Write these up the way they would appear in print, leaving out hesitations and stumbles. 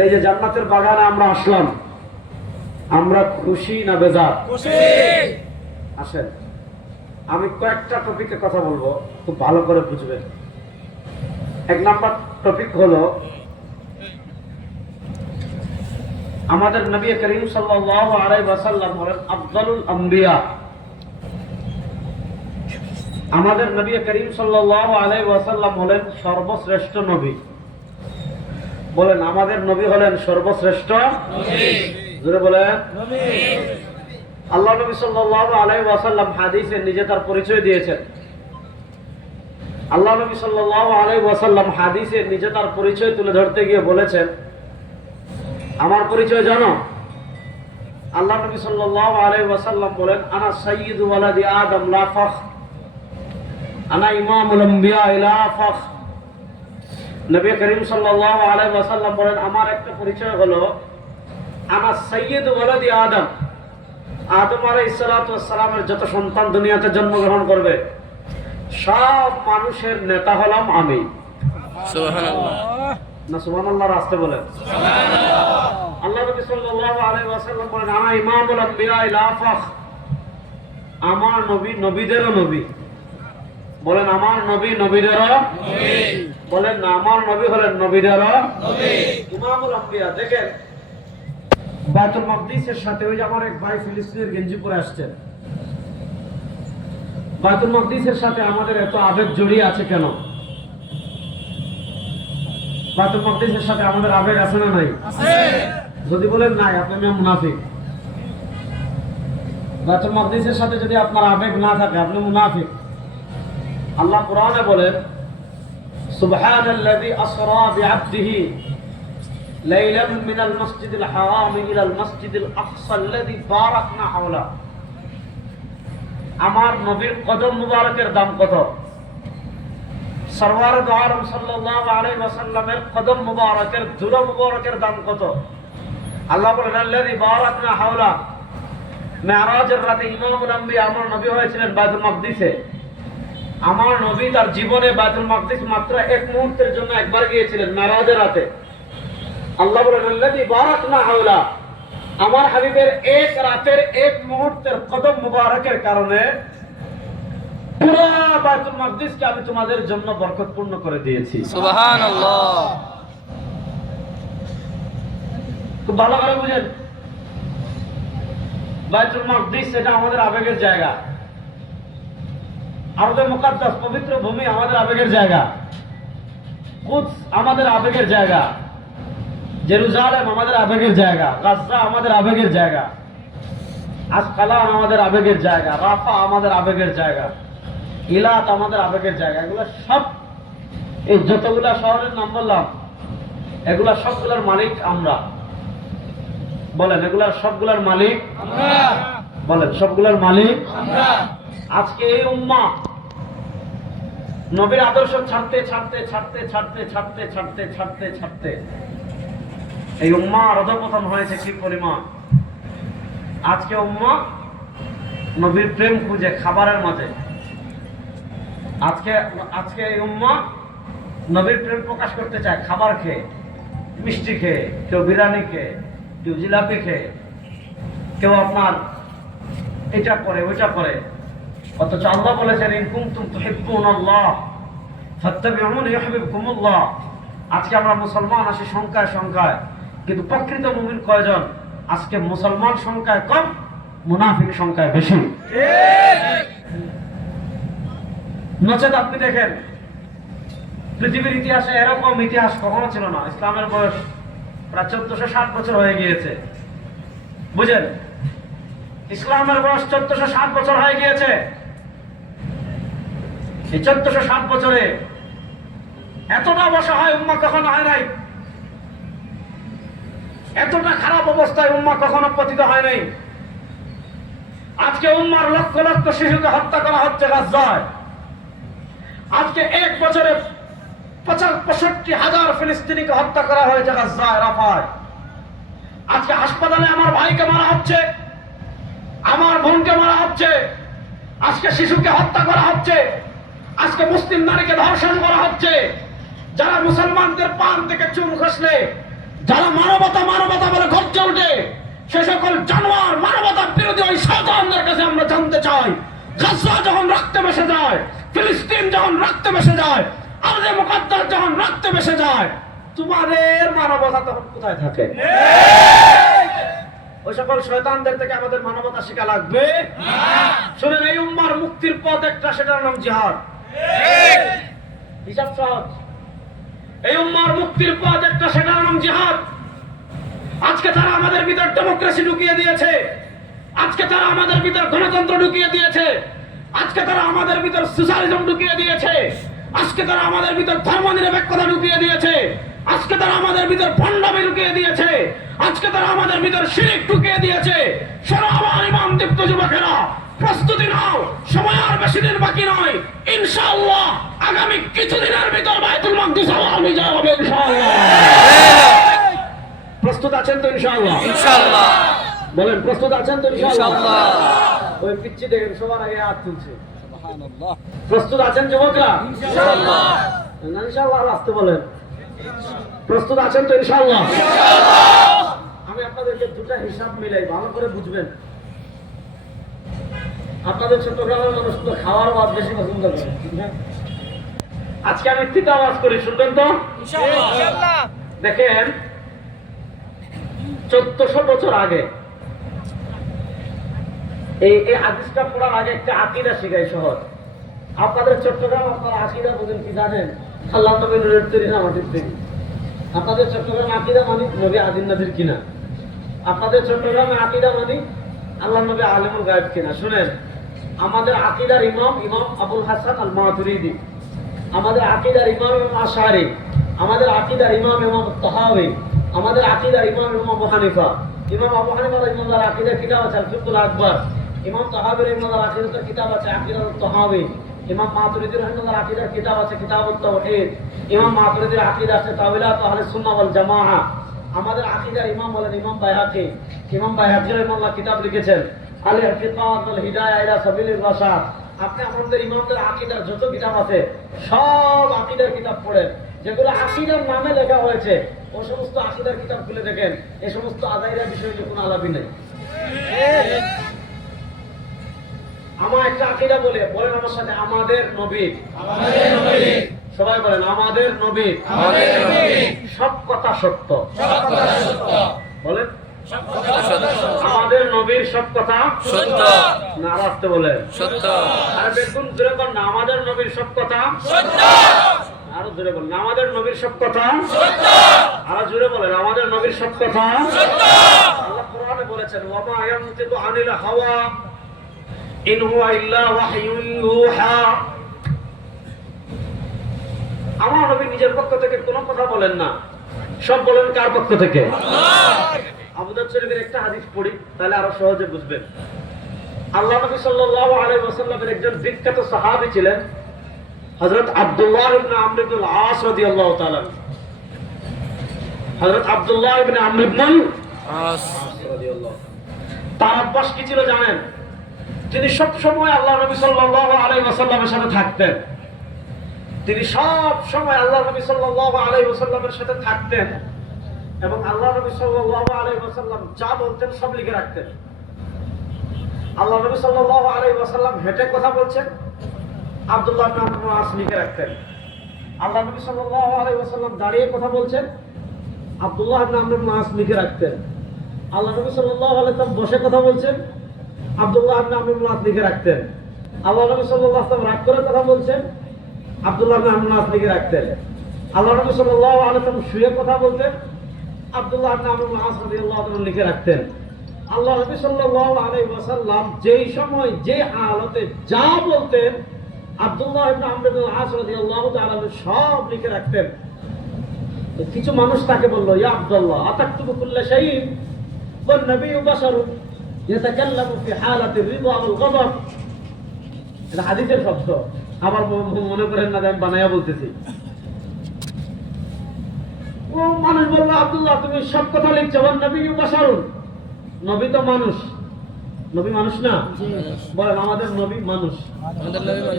এই যে জান্নাতের বাগানে আমরা আসলাম, আমরা খুশি না বেজার? খুশি। আসেন, আমি কয়েকটা টপিকে কথা বলবো, খুব ভালো করে বুঝবেন। এক নাম্বার টপিক হলো আমাদের নবী করিম সাল্লাল্লাহু আলাইহি ওয়াসাল্লাম হলেন আফজালুল আম্বিয়া। আমাদের নবী করিম সাল্লাল্লাহু আলাইহি ওয়াসাল্লাম হলেন সর্বশ্রেষ্ঠ নবী। বলেন, আমাদের নবী হলেন সর্বশ্রেষ্ঠ নবী। জোরে বলেন নবী। আল্লাহ নবী সাল্লাল্লাহু আলাইহি ওয়াসাল্লাম হাদিসে নিজে তার পরিচয় দিয়েছেন। আল্লাহ নবী সাল্লাল্লাহু আলাইহি ওয়াসাল্লাম হাদিসে নিজে তার পরিচয় তুলে ধরতে গিয়ে বলেছেন, আমার পরিচয় জানো? আল্লাহ নবী সাল্লাল্লাহু আলাইহি ওয়াসাল্লাম বলেন, আনা সাইয়্যিদু ওয়ালাদি আদম লা ফখর, আনা ইমামুল আম্বিয়া লা ফখর। নবী করিম সাল্লাল্লাহু আলাইহি ওয়াসাল্লাম বলেন, আমার একটা পরিচয় হলো আনা সাইয়্যিদু ওয়ালাদি আদম। আদম আলাইহিস সালাতু ওয়াস সালামের যত সন্তান দুনিয়াতে জন্মগ্রহণ করবে সব মানুষের নেতা হলাম আমি। সুবহানাল্লাহ। না সুবহানাল্লাহ রাস্তে বলেন সুবহানাল্লাহ। আল্লাহ নবী সাল্লাল্লাহু আলাইহি ওয়াসাল্লাম বলেন, আনা ইমামুল আম্বিয়া লা ফখর। আমার নবী নবীদেরও নবী। বলেন, আমার নবী নবীদেরও নবী। বলেন না, আমার নবী হলেন নবীদেরও নবী, ইমামুল আম্বিয়া। দেখেন, বাইতুল মাকদিসের সাথে ওই যে আমার এক ভাই ফিলিস্তিনের গেঞ্জি পরে আসছেন, বাইতুল মাকদিসের সাথে আমাদের এত আবেগ জড়িয়ে আছে কেন? বাইতুল মাকদিসের সাথে আমাদের আবেগ আছে না নাই? আছে। যদি বলেন নাই, আপনি মুনাফিক। বাইতুল মাকদিসের সাথে যদি আপনার আবেগ না থাকে, আপনি মুনাফিক। আল্লাহ কোরআনে বলেন, সুবহানাল্লাযী আসরা বিআবদিহি লাইলাম মিনাল মাসজিদিল হারাম ইলাল মাসজিদিল আকসা আল্লাযী বারাকনা হাওলা। আমার নবীর কদম মুবারকের দাম কত? সরওয়ার দু আলম সাল্লাল্লাহু আলাইহি ওয়াসাল্লামের কদম মুবারকের ধুলো মুবারকের দাম কত? আল্লাহ বলেন, আল্লাযী বারাকনা হাওলা। মেরাজের রাতে ইমামুল আম্বিয়া আমার নবী হয়েছিলেন বাইতুল মাকদিসে। আমার নবী তার জীবনে বাইতুল মাকদিস মাত্র এক মুহূর্তের জন্য একবার গিয়েছিলেন, মেরাজের রাতে। আল্লাহ বলেন, আল্লাযী বারাকনা হাওলা। আমার হাবিবের এক রাতের এক মুহূর্তের কদম মুবারকের কারণে পুরো বাইতুল মাকদিসকে আমি তোমাদের জন্য বরকতপূর্ণ করে দিয়েছি। সুবহানাল্লাহ। খুব ভালো করে বুঝেন, বাইতুল মাকদিস এটা আমাদের আবেগের জায়গা। আরবে মুকাদ্দাস পবিত্র ভূমি আমাদের আবেগের জায়গা। কুদস আমাদের আবেগের জায়গা। জেরুজালেম আমাদের আবেগের জায়গা। গাজা আমাদের আবেগের জায়গা। আসকালান আমাদের আবেগের জায়গা। রাফা আমাদের আবেগের জায়গা। ইলাত আমাদের আবেগের জায়গা। এগুলো সব, এই যতগুলা শহরের নাম বললাম, এগুলা সবগুলোর মালিক আমরা। বলেন, এগুলার সবগুলার মালিক আমরা। বলেন, সবগুলার মালিক আমরা। আজকে এই উম্মাহ নবীর আদর্শ ছাড়তে ছাড়তে ছাড়তে ছাড়তে ছাড়তে ছাড়তে ছাড়তে ছাড়তে এই উম্মাহ অধঃপতন হয়েছে কি পরিমাণ। আজকে উম্মাহ নবীর প্রেম খুঁজে খাবারের মাঝে। আজকে এই উম্মাহ নবীর প্রেম প্রকাশ করতে চায় খাবার খেয়ে, মিষ্টি খেয়ে, কেউ বিরিয়ানি খেয়ে, কেউ জিলাপি খেয়ে, কেউ আপনার এটা করে ওইটা করে। অথচ আল্লাহ বলেছেন, ইন কুনতুম তুহিব্বুনাল্লাহ ফাত্তাবিউনি ইউহিব্বুকুমুল্লাহ। আজকে আমরা মুসলমান আছি সংখ্যায় সংখ্যায়, কিন্তু প্রকৃত মুমিন কয়জন? আজকে মুসলমান সংখ্যায় কম, মুনাফিক সংখ্যায় বেশি। নচেত আপনি দেখেন, পৃথিবীর ইতিহাসে এরকম ইতিহাস কখনো ছিল না। ইসলামের বয়স প্রায় 1460 বছর হয়ে গিয়েছে। বুঝেন, ইসলামের বয়স 1460 বছর হয়ে গিয়েছে। এই 1460 বছরে এতটা অসহায় উম্মাহ কখনো হয় নাই, এতটা খারাপ অবস্থায় উম্মাহ কখনো পতিত হয় নাই। আজকে উম্মার লক্ষ লক্ষ শিশুকে হত্যা করা হচ্ছে গাজায়। আজকে এক বছরে 65,000 ফিলিস্তিনিকে হত্যা করা হয়েছে গাজায়, রাফায়। আজকে হাসপাতালে আমার ভাইকে মারা হচ্ছে, আমার বোনকে মারা হচ্ছে, আজকে শিশুকে হত্যা করা হচ্ছে, আজকে মুসলিম নারীকে ধর্ষণ করা হচ্ছে। যারা মুসলমানদের পান থেকে চুন খসলে যারা মানবতা মানবতা বলে গর্জে ওঠে, সে সকল জানোয়ার মানবতা বিরোধী ওই শয়তানদের কাছে আমরা জানতে চাই, গাজা যখন রক্তে ভেসে যায়, ফিলিস্তিন যখন রক্তে ভেসে যায়, আরজে মুকদ্দাস যখন রক্তে ভেসে যায়, তোমাদের মানবতা তখন কোথায় থাকে? ওই সকল শয়তানদের থেকে আমাদের মানবতা শিখা লাগবে। শুনেন, এই উম্মার মুক্তির পথ একটা, সেটার নাম জিহাদ। হিসাব সহজ। এই উম্মার মুক্তির পথ একটা, সেটার নাম জিহাদ। আজকে তারা আমাদের ভিতর ডেমোক্রেসি ঢুকিয়ে দিয়েছে, আজকে তারা আমাদের ভিতর গণতন্ত্র ঢুকিয়ে দিয়েছে, আজকে তারা আমাদের ভিতর সোশ্যালিজম ঢুকিয়ে দিয়েছে, আজকে তারা আমাদের ভিতর ধর্মনিরপেক্ষতা ঢুকিয়ে দিয়েছে, আজকে তারা আমাদের ভিতর ভণ্ডামি ঢুকিয়ে দিয়েছে, আজকে তারা আমাদের ভিতর শিরক ঢুকিয়ে দিয়েছে। শোনো আমার ইমাম দীপ্ত যুবকেরা, প্রস্তুতি নাও, সময় আর বেশি দিন বাকি নয়। ইনশাআল্লাহ আগামী কিছুদিনের ভিতর বাইতুল মাকদিস বিজয় হবে ইনশাআল্লাহ। প্রস্তুত আছেন তো ইনশাআল্লাহ? ইনশাআল্লাহ। বলেন, প্রস্তুত আছেন তো ইনশাআল্লাহ? ইনশাআল্লাহ। ওই পিচ্ছি দেখেন সবার আগে হাত তুলছে। প্রস্তুত আছেন যুবকরা? ইনশাআল্লাহ। না ইনশাআল্লাহ আসতে বলেন। প্রস্তুত আছেন তো ইনশাআল্লাহ? আমি আপনাদেরকে দুটো হিসাব মিলাই, ভালো করে বুঝবেন। আপনাদের চট্টগ্রামের মানুষ তো খাওয়ার আওয়াজ বেশি পছন্দ করে। আজকে আমি তিনটা আওয়াজ করি, শুনবেন তো? ইনশাআল্লাহ। দেখেন, 1400 বছর আগে এই হাদিসটা পড়ার আগে একটা আকীদা শিখাই সহজ। আপনাদের চট্টগ্রাম, আপনারা আকীদা বলেন কি জানেন? আল্লাহ নবী নূরের তৈরি না মাটির তৈরি। আপনাদের চট্টগ্রাম আকীদা মানে নবী আদিন নাদির কিনা? আপনাদের চট্টগ্রামে আকীদা মানে আল্লাহ নবী আলিমুল গায়েব কিনা? শুনেন, আমাদের আকীদার ইমাম ইমাম আবুল হাসান আল মাতুরিদি, আমাদের আকীদার ইমাম ইমাম আশআরী, আমাদের আকীদার ইমাম ইমাম তাহাওয়ী, আমাদের আকীদার ইমাম ইমাম আবু হানিফা। ইমাম আবু হানিফা রাহিমাহুল্লাহর আকীদার কিতাব আছে আল ফিকহুল আকবার। ইমাম তাহাওয়ী রাহিমাহুল্লাহর আকীদার কিতাব আছে আকীদাতুত তাহাওয়ী। ইমাম মাতুরিদি রাহিমাহুল্লাহর আকীদার কিতাব আছে কিতাবুত তাওহীদ। ইমাম মাতুরিদির আকীদা আছে তাওয়িলাত আহলে সুন্নাহ ওয়াল জামাআহ। আমাদের আকীদার ইমাম হলেন ইমাম বাইহাকী। ইমাম বাইহাকী রাহিমাহুল্লাহ কিতাব লিখেছেন আল ইতিকাদ ওয়াল হিদায়াহ ইলা সাবিলির রাশাদ। আপনি আমাদের ইমামদের আকীদার যত কিতাব আছে সব আকীদার কিতাব পড়েন, যেগুলো আকীদার নামে লেখা হয়েছে ও সমস্ত আকীদার কিতাব খুলে দেখেন, এই সমস্ত আদায়রা বিষয়ে কোনো আলাপই নেই। আমার একটা আকীদা বলে বলেন আমার সাথে, আমাদের নবী, আমাদের নবী, সবাই বলেন আমাদের নবী, আমাদের নবী সব কথা সত্য, সব কথা সত্য। বলেন সব কথা সত্য। আমাদের নবীর সব কথা সত্য। না রাস্তে বলেন সত্য। আরে বেগুন জোরে বল না, আমাদের নবীর সব কথা সত্য। আরো জোরে বলেন, আমাদের নবীর সব কথা সত্য। আরো জোরে বলেন, আমাদের নবীর সব কথা সত্য। আল্লাহ কোরআনে বলেছেন, ওয়া মা ইয়ানতিকু আনিল হাওয়া ইন হুয়া ইল্লা ওয়াহয়ুন ইউহা। আমার নবী নিজের পক্ষ থেকে কোনো কথা বলেন না, সব বলেন কার পক্ষ থেকে? আল্লাহ। আবু দাউদ শরীফের একটা হাদিস পড়ি, তাহলে আরো সহজে বুঝবেন। আল্লাহ নবী সাল্লাল্লাহু আলাইহি ওয়াসাল্লামের একজন বিখ্যাত সাহাবী ছিলেন হযরত আব্দুল্লাহ ইবনে আমর ইবনে আল-আস রাদিয়াল্লাহু তাআলা। হযরত আব্দুল্লাহ ইবনে আমর ইবনে আল-আস রাদিয়াল্লাহু, তার অভ্যাস কি ছিল জানেন? তিনি সব সময় আল্লাহ নবী সাল্লাল্লাহু আলাইহি ওয়াসাল্লামের সাথে থাকতেন। তিনি সব সময় আল্লাহ নবী সাল্লাল্লাহু আলাইহি ওয়াসাল্লামের সাথে থাকতেন এবং আল্লাহ নবী সাল্লাল্লাহু আলাইহি ওয়াসাল্লাম যা বলতেন সব লিখে রাখতেন। আল্লাহ নবী সাল্লাল্লাহু আলাইহি ওয়াসাল্লাম হেঁটে কথা বলছেন, আব্দুল্লাহ ইবনে আমর ইবনে আল-আস লিখে রাখতেন। আল্লাহ নবী সাল্লাল্লাহু আলাইহি ওয়াসাল্লাম দাঁড়িয়ে কথা বলছেন, আব্দুল্লাহ ইবনে আমর ইবনে আল-আস লিখে রাখতেন। আল্লাহ নবী সাল্লাল্লাহু আলাইহি ওয়াসাল্লাম বসে কথা বলছেন, আব্দুল্লাহ ইবনে আমর ইবনে আল-আস লিখে রাখতেন। আল্লাহ নবী সাল্লাল্লাহু আলাইহি ওয়াসাল্লাম রাগ করে কথা বলছেন, আব্দুল্লাহ ইবনে আমর ইবনে আল-আস লিখে রাখতেন। আল্লাহ নবী সাল্লাল্লাহু আলাইহি ওয়াসাল্লাম শুয়ে কথা বলতেন, আব্দুল্লাহ ইবনে আমর ইবনে আল-আস রাদিয়াল্লাহু তাআলা লিখে রাখতেন। আল্লাহ নবী সাল্লাল্লাহু আলাইহি ওয়াসাল্লাম যেই সময় যে হালতে যা বলতেন, আব্দুল্লাহ ইবনে আমর ইবনে আল-আস রাদিয়াল্লাহু তাআলা সব লিখে রাখতেন। তো কিছু মানুষ তাকে বলল, ইয়া আব্দুল্লাহ আতাকতুবু কুল্লা শাইইন ওয়ান নাবিয়্যু বাশারুন ইয়াতাকাল্লামু ফি হালাতি রিদা ওয়াল গযব। এটা হাদিসের শব্দ, আমার মনে করেন না আমি বানায়া বলতেছি। ও মানুষ বলল, আব্দুল্লাহ তুমি সব কথা লিখছো, ওয়ান নাবিয়্যু বাশারুন, নবী তো মানুষ, নবী মানুষ না? বলেন আমাদের নবী মানুষ।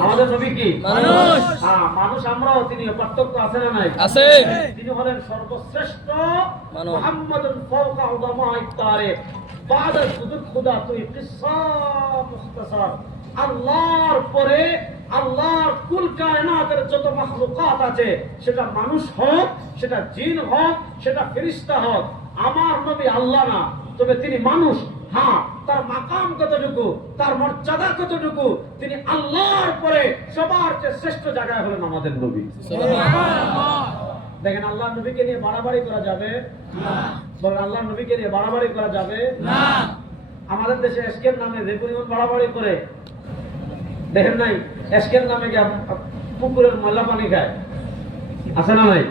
আমাদের নবী কি মানুষ। হ্যাঁ, মানুষ আমরাও, তিনি পার্থক্য আছে না নাই? আছে। তিনি হলেন সর্বশ্রেষ্ঠ মানব। মুহাম্মাদুন ফাওকা উলামায়ে তারিখ বাদা সুদুদ খুদা তুই কিসসা মুখতাসার। আল্লাহর পরে আল্লাহর কুল কায়নাতের যত মাখলুকাত আছে, সেটা মানুষ হোক, সেটা জিন হোক, সেটা ফেরেশতা হোক, আমার নবী আল্লাহ না, তবে তিনি মানুষ। হ্যাঁ, তার মাকাম কতটুকু, তার মর্যাদা কতটুকু, তিনি আল্লাহর পরে সবার চেয়ে শ্রেষ্ঠ জায়গায় হলেন আমাদের নবী। দেখেন, আল্লাহ নবীকে নিয়ে বাড়াবাড়ি করা যাবে না? বলেন আল্লাহ নবীকে নিয়ে বাড়াবাড়ি করা যাবে না? আমাদের দেশে এসকের নামে যে পরিমাণ বাড়াবাড়ি করে, দেখেন নাই? এসকের নামে গিয়ে পুকুরের ময়লা পানি খায়, আছে না নাই?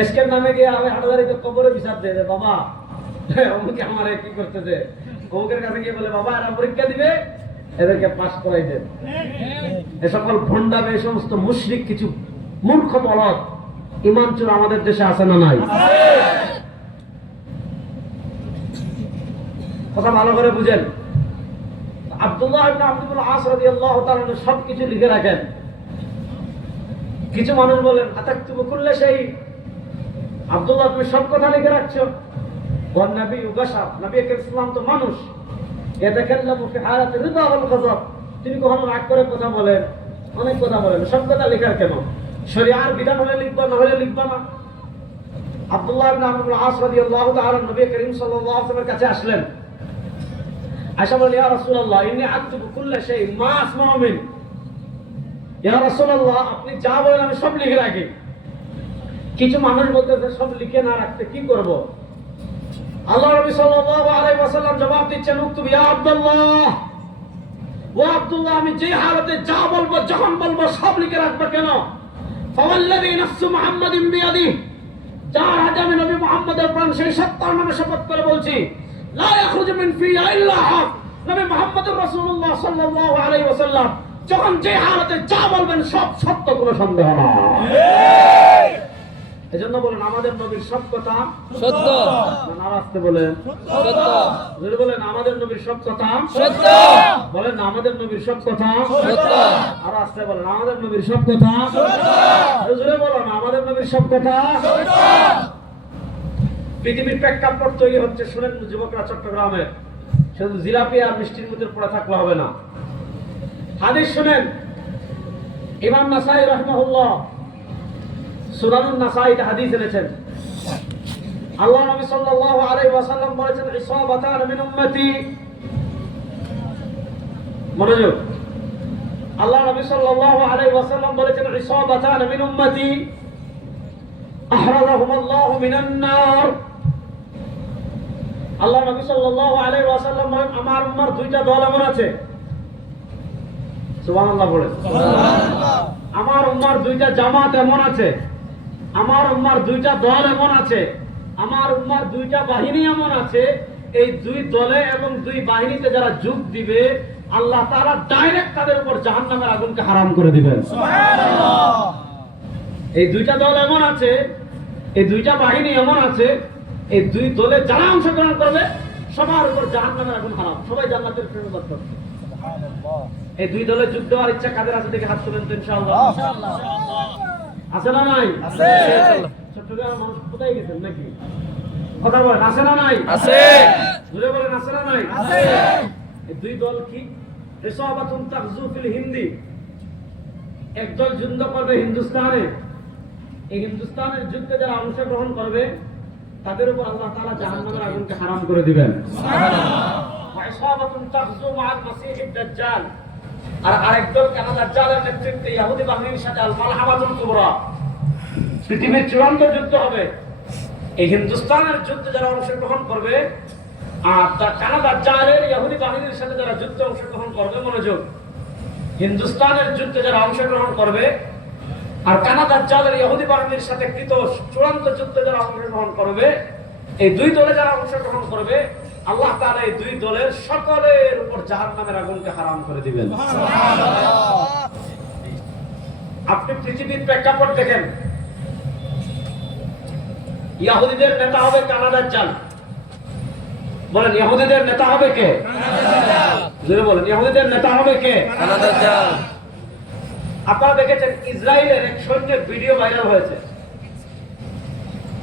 এসকের নামে গিয়ে আমি হাটাদারিকে কবরে বিচার দিয়ে দেয়, বাবা অমুকে আমারে কি করতেছে, অমুকের কাছে গিয়ে বলে বাবা এরা পরীক্ষা দিবে, এদেরকে পাস করাই দেন। এ সকল ভণ্ডামে, এই সমস্ত মুশরিক কিছু মূর্খ বলদ ইমান চোর আমাদের দেশে আছে না নাই? কথা ভালো করে বুঝেন। আব্দুল্লাহ ইবনে আব্দুল আস রাদিয়াল্লাহু তাআলা সবকিছু লিখে রাখেন। কিছু মানুষ বলেন আতাকতুবু কুল্লা শাই, আব্দুল্লাহ তুমি সব কথা লিখে রাখছো। ওয়ান নবী বাশার, নবী ইসলাম তো মানুষ। ইয়াতাকাল্লামু ফি হালাতি রিদা ওয়াল গযব, তিনি কখনো রাগ করে কথা বলেন, অনেক কথা বলেন, সব কথা লেখার কেন? শরিয়ার বিধান হলে লিখবা, না হলে লিখবা না। আব্দুল্লাহ ইবনে আব্দুল আস রাদিয়াল্লাহু তাআলা নবী করিম সাল্লাল্লাহু আলাইহি ওয়াসাল্লামের কাছে আসলেন। আয়েশা বলেন ইয়া রাসূলুল্লাহ ইন্নী আকতুবু কুল্লা শাই মা আসমাউ মিন। ইয়া রাসূলুল্লাহ আপনি যা বলেন আমি সব লিখে রাখি। কিছু মানুষ বলতেছে সব লিখে না রাখতে কি করব? আল্লাহ নবী সাল্লাল্লাহু আলাইহি ওয়াসাল্লাম জবাব দিচ্ছেন উক্তুব ইয়া আব্দুল্লাহ, ও আব্দুল্লাহ আমি যে হালতে যা বলবো যখন বলবো সব লিখে রাখবা কেন? ফাওয়াল্লাযী নাফসু মুহাম্মাদিন বিয়াদিহি, যার হাতে আমি নবী মুহাম্মদের প্রাণ, সেই সত্তার নামে শপথ করে বলছি, লা ইয়াখরুজু মিন ফিহি ইল্লা হক। নবী মুহাম্মদুর রাসূলুল্লাহ সাল্লাল্লাহু আলাইহি ওয়াসাল্লাম যখন যে হালতে যা বলবেন সব সত্য, কোনো সন্দেহ নাই। এজন্য বলেন আমাদের নবীর সব কথা সত্য। নারাজতে বলেন সত্য। যদি বলেন আমাদের নবীর সব কথা সত্য। বলেন আমাদের নবীর সব কথা সত্য। আর আসতে বলেন আমাদের নবীর সব কথা সত্য। জোরে বলেন আমাদের নবীর সব কথা সত্য। পৃথিবীর প্রেক্ষাপট তৈরি হচ্ছে, শুনেন যুবকরা, চট্টগ্রামে শুধু জিলাপি আর মিষ্টির মধ্যে পড়ে থাকলে হবে না। হাদিস শুনেন, ইমাম নাসাই রাহিমাহুল্লাহ সুনানুন নাসাইতে হাদিস এনেছেন। আল্লাহ নবী সাল্লাল্লাহু আলাইহি ওয়াসাল্লাম বলেছেন ইসাবাতান মিন উম্মতি, মনোযোগ, আল্লাহ নবী সাল্লাল্লাহু আলাইহি ওয়াসাল্লাম বলেছেন ইসাবাতান মিন উম্মতি আহরাজাহুমুল্লাহু মিনান নার। আল্লাহ নবী সাল্লাল্লাহু আলাইহি ওয়াসাল্লাম বলেন আমার উম্মার দুইটা দল এমন আছে, সুবহানাল্লাহ বলেন, সুবহানাল্লাহ। আমার উম্মার দুইটা জামাত এমন আছে, আমার উম্মার দুইটা দল এমন আছে, আমার উম্মার দুইটা বাহিনী এমন আছে, এই দুই দলে এবং দুই বাহিনীতে যারা যোগ দিবে আল্লাহ তাআলা ডাইরেক্ট তাদের উপর জাহান্নামের আগুনকে হারাম করে দিবেন। সুবহানাল্লাহ। এই দুইটা দল এমন আছে, এই দুইটা বাহিনী এমন আছে, এই দুই দলে যারা অংশগ্রহণ করবে সবার উপর জাহান্নামের আগুন হারাম, সবাই জান্নাতের প্রেরণা করবে। সুবহানাল্লাহ। এই দুই দলে যুদ্ধ আর ইচ্ছা কাদের আছে দেখে হাত তুলেন তো ইনশাআল্লাহ। ইনশাআল্লাহ আছে না নাই? আছে। চট্টগ্রামের মানুষ কোথায় গেছেন নাকি? কথা বলেন আছে না নাই? আছে। জোরে বলেন আছে না নাই? আছে। এই দুই দল কি? ইসাবাতুন তাগজু ফিল হিন্দি, একদল যুদ্ধ করবে হিন্দুস্তানে। এই হিন্দুস্তানের যুদ্ধে যারা অংশগ্রহণ করবে তাদের উপর আল্লাহ তাআলা জাহান্নামের আগুনকে হারাম করে দিবেন। সুবহানাল্লাহ। ওয়া ইসাবাতুন তাগজু মা'আল মাসীহিদ দাজ্জাল, আর আরেকদল কেন দাজ্জালের নেতৃত্বে ইহুদি বাহিনীর সাথে আল মালহামাতুল কুবরা, পৃথিবীর চূড়ান্ত যুদ্ধ হবে। এই হিন্দুস্তানের যুদ্ধে যারা অংশগ্রহণ করবে আর কানা দাজ্জালের ইহুদি বাহিনীর সাথে যারা যুদ্ধে অংশগ্রহণ করবে, মনোযোগ, হিন্দুস্তানের যুদ্ধে যারা অংশগ্রহণ করবে আর কানা দাজ্জালের ইহুদি বাহিনীর সাথে কৃত চূড়ান্ত যুদ্ধে যারা অংশগ্রহণ করবে, এই দুই দলে যারা অংশগ্রহণ করবে আল্লাহ তাআলা এই দুই দলের সকলের উপর জাহান্নামের আগুনকে হারাম করে দিবেন। সুবহানাল্লাহ। আপনি পৃথিবীর প্রেক্ষাপট দেখেন, ইহুদিদের নেতা হবে কানা দাজ্জাল, বলেন ইহুদিদের নেতা হবে কে? জোরে বলেন ইহুদিদের নেতা হবে কে? আপনারা দেখেছেন ইসরায়েলের এক সৈন্যের ভিডিও ভাইরাল হয়েছে।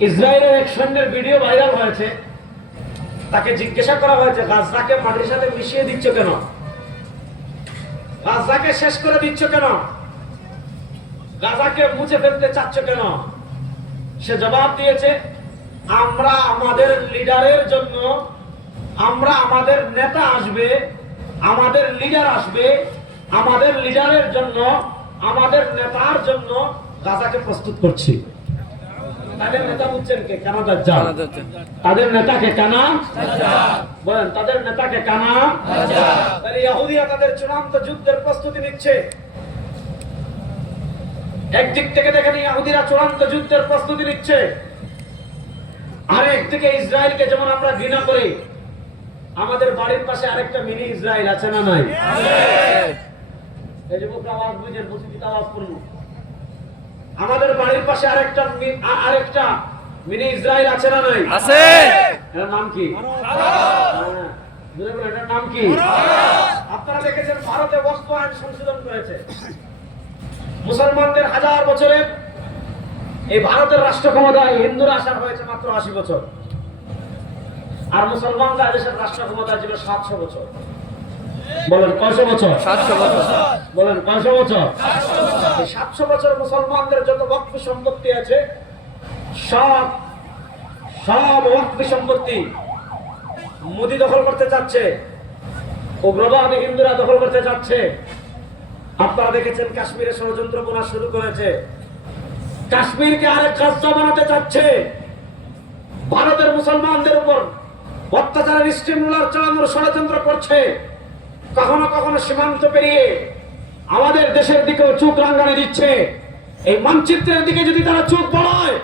ইসরায়েলের এক সৈন্যের ভিডিও ভাইরাল হয়েছে। তাকে জিজ্ঞাসা করা হয়েছে, গাজাকে মাটির সাথে মিশিয়ে দিচ্ছ কেন? গাজাকে শেষ করে দিচ্ছ কেন? গাজাকে মুছে ফেলতে চাচ্ছ কেন? সে জবাব দিয়েছে, আমরা আমাদের লিডারের জন্য, আমরা আমাদের নেতা আসবে, আমাদের লিডার আসবে, আমাদের লিডারের জন্য, আমাদের নেতার জন্য গাজাকে প্রস্তুত করছি। তাদের নেতা বুঝছেন কে? কানা দাজ্জাল। তাদের নেতাকে কানা বলেন, তাদের নেতাকে কানা। তাহলে ইহুদিরা তাদের চূড়ান্ত যুদ্ধের প্রস্তুতি নিচ্ছে। একদিক থেকে দেখেন ইহুদিরা চূড়ান্ত যুদ্ধের প্রস্তুতি নিচ্ছে, আর একদিকে ইসরায়েলকে যেমন আমরা ঘৃণা করি, আমাদের বাড়ির পাশে আরেকটা মিনি ইসরায়েল আছে না নাই? এই যুবকরা আওয়াজ বুঝেন, বুঝিত আওয়াজ করুন। আমাদের বাড়ির পাশে আরেকটা মিনি ইসরায়েল আছে না নাই? আছে। এর নাম কি? এটার নাম কি? আপনারা দেখেছেন ভারতে ওয়াকফ আইন সংশোধন করেছে। মুসলমানদের 1000 বছরে এই ভারতের রাষ্ট্র ক্ষমতায় হিন্দুরা আসার হয়েছে মাত্র 80 বছর, আর মুসলমানরা দেশের রাষ্ট্র ক্ষমতায় ছিল 700 বছর। বলেন কয়শো বছর? 700 বছর। বলেন কয়শো বছর? 700 বছর মুসলমানদের যত ওয়াকফ সম্পত্তি আছে, সব ওয়াকফ সম্পত্তি মোদি দখল করতে চাচ্ছে, উগ্রবাদী হিন্দুরা দখল করতে চাচ্ছে। আপনারা দেখেছেন কাশ্মীরে ষড়যন্ত্র করা শুরু করেছে, কাশ্মীরকে আরেক গাজা বানাতে চাচ্ছে, ভারতের মুসলমানদের উপর অত্যাচারের স্টিম রোলার চালানোর ষড়যন্ত্র করছে। কখনো কখনো সীমান্ত পেরিয়ে আমাদের দেশের দিকেও চোখ রাঙানি দিচ্ছে। এই মানচিত্রের দিকে যদি তারা চোখ বাড়ায়,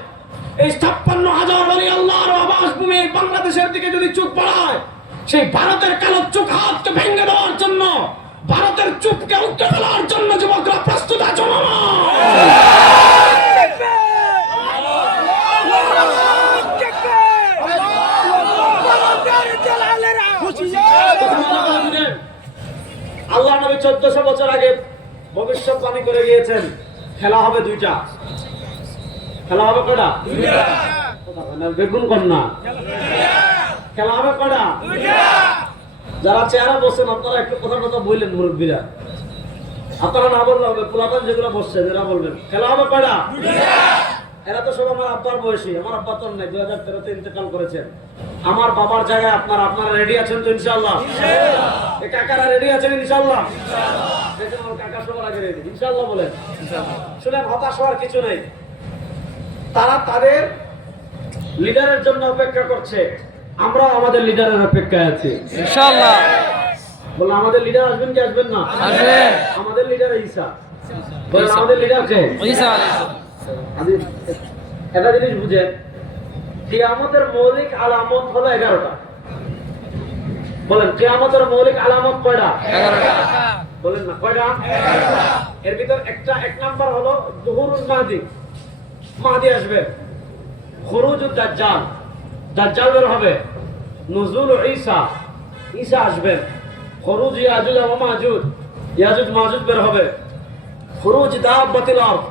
এই 56,000 ওলি আল্লাহর আবাসভূমি বাংলাদেশের দিকে যদি চোখ বাড়ায়, সেই ভারতের কালো চোখ হাতকে ভেঙে দেওয়ার জন্য, ভারতের চুপকে উঠে ফেলার জন্য যুবকরা প্রস্তুত আছো মামা? আল্লাহ নবী 1400 বছর আগে ভবিষ্যৎবাণী করে গিয়েছেন, খেলা হবে 2টা। খেলা হবে কয়টা? 2টা। বেগুন কন্যা খেলা হবে কয়টা? 2টা। যারা চেয়ারে বসছেন আপনারা একটু কথা বললেন, মুরব্বীরা আপনারা না বললে হবে, পুরাতন যেগুলো বসছে যারা বলবেন। খেলা হবে কয়টা? 2টা। এরা তো সব আমার আব্বার বয়সী, আমার আব্বা তো নাই, 2013-তে ইন্তেকাল করেছেন। আমার বাবার জায়গায় আপনারা রেডি আছেন তো ইনশাআল্লাহ? এই কাকারা রেডি আছেন ইনশাআল্লাহ? দেখেন আমার কাকা সবার আগে রেডি ইনশাআল্লাহ বলেন। শুনেন, হতাশ হওয়ার কিছু নেই। তারা তাদের লিডারের জন্য অপেক্ষা করছে, আমরাও আমাদের লিডারের অপেক্ষায় আছি ইনশাআল্লাহ। বলে আমাদের লিডার আসবেন কি আসবেন না? আসবেন। আমাদের লিডার ঈসা। বলে আমাদের লিডার কে? ঈসা। একটা জিনিস বুঝেন, কিয়ামতের মৌলিক আলামত হলো 11টা। বলেন কিয়ামতের মৌলিক আলামত কয়টা? 11টা। বলেন না কয়টা? 11টা। এর ভিতর এক নাম্বার হলো যুহুরুল মাহদি, মাহদি আসবে। খুরুজুদ দাজ্জাল, দাজ্জাল বের হবে। নুজুল ঈসা, ঈসা আসবেন। খুরুজ ইয়াজুজ ওয়া মাজুজ, ইয়াজুজ মাজুজ বের হবে। খুরুজ দাব্বাতুল আরদ,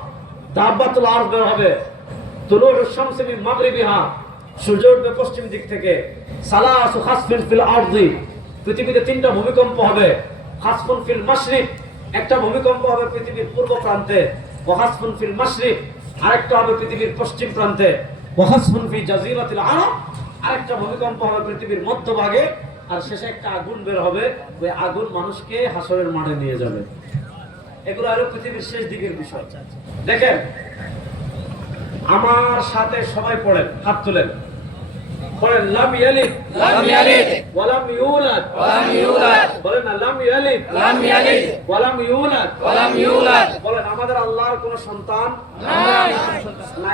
দাব্বাতুল আরদ বের হবে। তুলুউশ শামসি মিন মাগরিবিহা, সূর্য উঠবে পশ্চিম দিক থেকে। সালাসু খাসফিন ফিল আরদি, পৃথিবীতে 3টা ভূমিকম্প হবে। খাসফুন ফিল মাশরিক, একটা ভূমিকম্প হবে পৃথিবীর পূর্ব প্রান্তে। ওয়া খাসফুন ফিল মাশরিক, আরেকটা হবে পৃথিবীর পশ্চিম প্রান্তে। ওয়া খাসফুন ফি জাজিরাতিল আরব, আরেকটা ভূমিকম্প হবে পৃথিবীর মধ্যভাগে। আর শেষে একটা আগুন বের হবে, ওই আগুন মানুষকে হাসরের মাঠে নিয়ে যাবে। এগুলো হলো পৃথিবীর শেষ দিকের বিষয়। দেখেন, আমার সাথে সবাই পড়েন, হাত তুলেন, পড়েন লাম ইয়ালিদ ওয়া লাম ইউলাদ বলেন না, লাম ইয়ালিদ ওয়া লাম ইউলাদ বলেন। আমাদের আল্লাহর কোনো সন্তান নাই,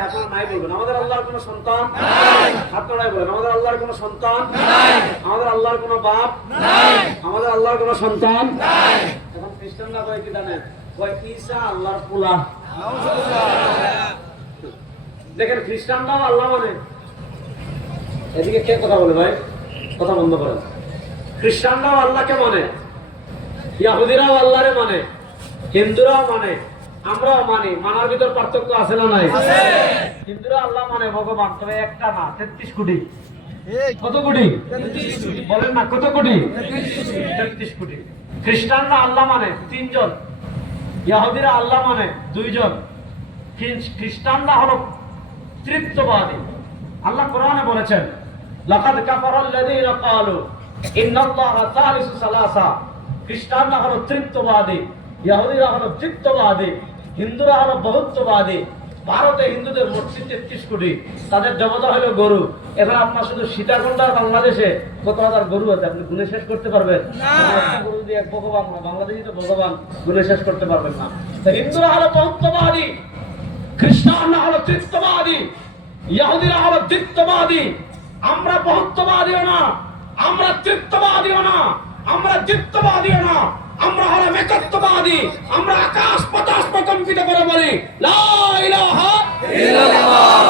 আপনারা নাই বলবেন। আমাদের আল্লাহর কোনো সন্তান নাই, হাত নাড়ায় বলেন আমাদের আল্লাহর কোনো সন্তান নাই, আমাদের আল্লাহর কোনো বাপ নাই, আমাদের আল্লাহর কোনো সন্তান নাই। এখন খ্রিস্টানরা কয় কি জানেন? কয় ঈসা আল্লাহর পোলা। দেখেন খ্রিস্টানরাও আল্লাহ মানে। এদিকে কে কথা বলে ভাই? কথা বন্ধ করেন। খ্রিস্টানরাও আল্লাহকে মানে, ইহুদিরাও আল্লাহরে মানে, হিন্দুরাও মানে, আমরাও মানি। মানার ভিতর পার্থক্য আছে না নাই? হিন্দুরা আল্লাহ মানে ভগবান, তবে একটা না, 33 কোটি। কত কোটি বলেন না? কত কোটি? 33 কোটি। খ্রিস্টানরা আল্লাহ মানে 3 জন, ইহুদিরা আল্লাহ মানে 2 জন। খ্রিস্টানরা হলো তৃত্ববাদী। আল্লাহ কোরআনে বলেছেন, লাকাদ কাফারাল্লাযীনা ক্বালু ইন্নাল্লাহা সালিসু সালাসা। খ্রিস্টানরা হলো তৃত্ববাদী, ইহুদিরা হলো তৃত্ববাদী, হিন্দুরা হলো বহুত্ববাদী। ভারতে হিন্দুদের মোট 33 কোটি, তাদের দেবতা হলো গরু। এখন আপনার শুধু সীতাকুণ্ড আর বাংলাদেশে কত হাজার গরু আছে, আপনি গুণে শেষ করতে পারবেন না? একটা গরু দিয়ে এক ভগবান না, বাংলাদেশে তো ভগবান, গুণে শেষ করতে পারবেন না। তো হিন্দুরা হলো বহুত্ববাদী, খ্রিস্টানরা হলো তৃত্ববাদী, ইহুদিরা হলো দ্বিত্ববাদী। আমরা বহুত্ববাদীও না, আমরা তৃত্ববাদীও না, আমরা দ্বিত্ববাদীও না, আমরা হলো একত্ববাদী। আমরা আকাশ বাতাস প্রকম্পিত করে বলি লা ইলাহা ইল্লাল্লাহ।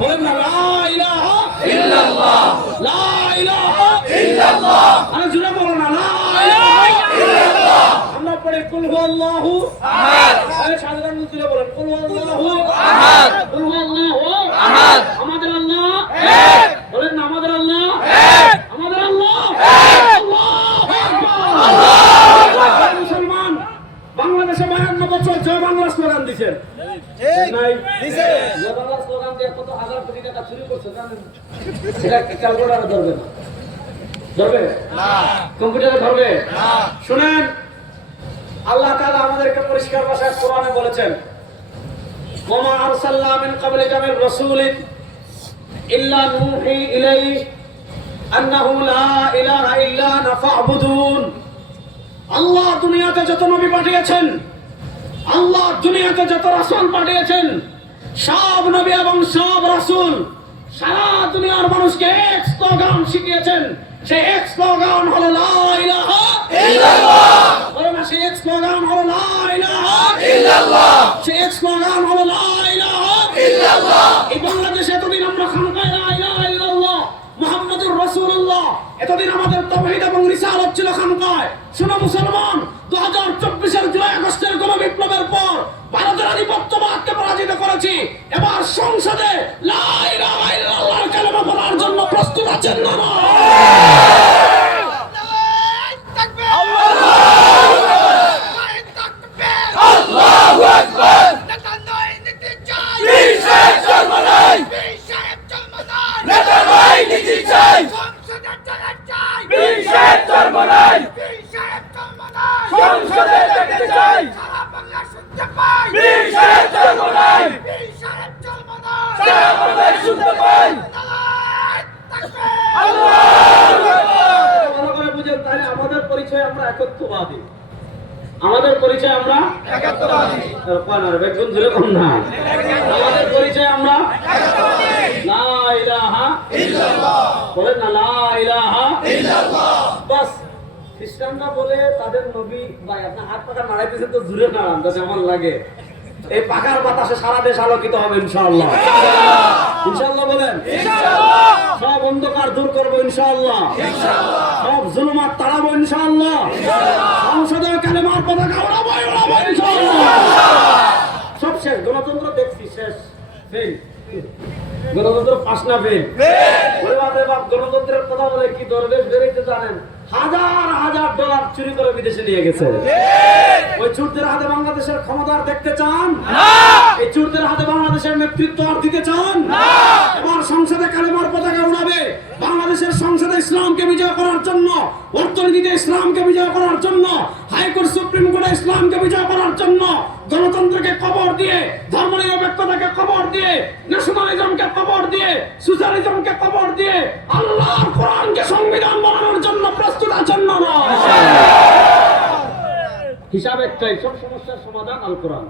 বলেন না লা ইলাহা ইল্লাল্লাহ, লা ইলাহা ইল্লাল্লাহ। আরে জোরে বলো না লা ইলাহা ইল্লাল্লাহ। আমরা পড়ে কুল হুয়াল্লাহু আহাদ। আরে সাধারণ জোরে বলেন কুল হুয়াল্লাহু আহাদ, কুল হুয়াল্লাহু আহাদ। আমাদের আল্লাহ এক। বলেন না আমাদের আল্লাহ এক, আমাদের আল্লাহ এক। আল্লাহু আকবার, আল্লাহু আকবার। মুসলমান বাংলাদেশে 52 বছর জয় বাংলা স্লোগান দিয়েছেন, নাই দিছে? জয় বাংলা স্লোগান দিয়ে কত হাজার কোটি টাকা চুরি করছে জানেন? এটা ক্যালকুলেটরে ধরবে না, ধরবে না, কম্পিউটারে ধরবে না। শুনেন, আল্লাহ তাআলা আমাদেরকে পরিষ্কার ভাষায় কোরআনে বলেছেন, ওয়া আরসালনা মিন ক্বাবলিকা মির রাসূলিন ইল্লা নূহি ইলাইহি আন্নাহু লা ইলাহা ইল্লা আনা ফা'বুদুন। আল্লাহ দুনিয়াতে যত নবী পাঠিয়েছেন, আল্লাহ দুনিয়াতে যত রাসূল পাঠিয়েছেন, সব নবী এবং সব রাসূল সারা দুনিয়ার মানুষকে এক স্লোগান শিখিয়েছেন। সেই এক স্লোগান হলো লা ইলাহা ইল্লাল্লাহ। বলেন না, সেই এক স্লোগান হলো লা ইলাহা ইল্লাল্লাহ। সেই এক স্লোগান হলো লা ইলাহা ইল্লাল্লাহ। এই বাংলাদেশে এতদিন আমরা খানকায় লা ইলাহা ইল্লাল্লাহ মুহাম্মাদুর রাসূলুল্লাহ, এতদিন আমাদের তাওহীদ এবং রিসালাত ছিল খানকায়। শোনো মুসলমান, 2024 জুলাই আগস্টের গণবিপ্লবের পর ভারতের আধিপত্যবাদকে পরাজিত করেছি। এবার সংসদে লা ইলাহা ইল্লাল্লাহর কালেমা বলার জন্য প্রস্তুত আছেন না? আল্লাহু আকবার। বিশেষ জন্মনাই, নেতা নাই নীতি চাই, বিশেষ জন্মনাই, সংসদে দেখতে চাই, বিশেষ জন্মনাই, সারা বাংলায় শুনতে পাই। আল্লাহু আকবার। ভালো করে বুঝেন, তাহলে আমাদের পরিচয় আমরা একত্ববাদী, আমাদের পরিচয় আমরা একত্ববাদী। বেগুন ধরে কোন না, আমাদের পরিচয় আমরা লা ইলাহা ইল্লাল্লাহ। বলেন না লা ইলাহা ইল্লাল্লাহ। বাস। খ্রিস্টানরা বলে তাদের নবী, ভাই আপনি হাত পাখা নাড়াইতেছেন তো জুড়ে নাড়ান যাতে আমার লাগে। এই পাখার বাতাসে সারা দেশ আলোকিত হবে ইনশাআল্লাহ, ইনশাআল্লাহ। বলেন ইনশাআল্লাহ। সব অন্ধকার দূর করবো ইনশাআল্লাহ, ইনশাআল্লাহ। সব জুলুমাত তাড়াবো ইনশাআল্লাহ, ইনশাআল্লাহ। সংসদে কালেমার পতাকা উড়াবো ইনশাআল্লাহ। সব শেষ, গণতন্ত্র দেখছি শেষ, ফেল। গণতন্ত্র পাস না ফেল। ওরে বাপ রে বাপ, গণতন্ত্রের কথা বলে কি দরবেশ বেরোইতে জানেন? হাজার হাজার ডলার চুরি করে বিদেশে নিয়ে গেছে। ওই চোরদের হাতে বাংলাদেশের ক্ষমতা আর দেখতে চান? এই চোরদের হাতে বাংলাদেশের নেতৃত্ব আর দিতে চান? এবার সংসদে কালেমার পতাকা উড়াবে। বাংলাদেশের সংসদে ইসলামকে বিজয় করার জন্য, অর্থনীতিতে ইসলামকে বিজয় করার জন্য, হাইকোর্ট সুপ্রিম কোর্টে ইসলামকে বিজয় করার জন্য, গণতন্ত্রকে কবর দিয়ে, ধর্মনিরপেক্ষতাকে কবর দিয়ে, ন্যাশনালিজমকে কবর দিয়ে, সোশ্যালিজমকে কবর দিয়ে আল্লাহর কোরআনকে সংবিধান বানানোর জন্য প্রস্তুত আছেন না? হিসাব একটাই, সব সমস্যার সমাধান আল কোরআন।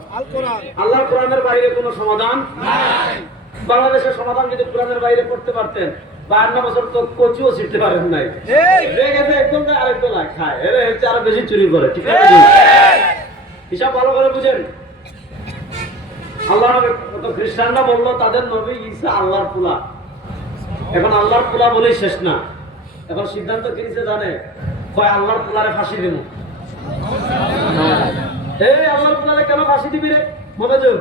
আল্লাহর কোরআনের বাইরে কোনো সমাধান নাই। বাংলাদেশের সমাধান যদি কোরআনের বাইরে করতে পারতেন, 52 বছর তো কচুও ছিটতে পারেন নাই। গেছে একদম আরেক দোলায় খায়, এর হচ্ছে আরো বেশি চুরি করে। ঠিক আছে, হিসাব ভালো করে বুঝেন। আল্লাহ তো খ্রিস্টানরা বললো তাদের নবী ঈসা আল্লাহর পুলা। এখন আল্লাহর পুলা বলেই শেষ না, এখন সিদ্ধান্ত কি নিছে জানে? কয় আল্লাহর পুলারে ফাঁসি দিব। এই আল্লাহর পুলারে কেন ফাঁসি দিবি রে মনোযোগ?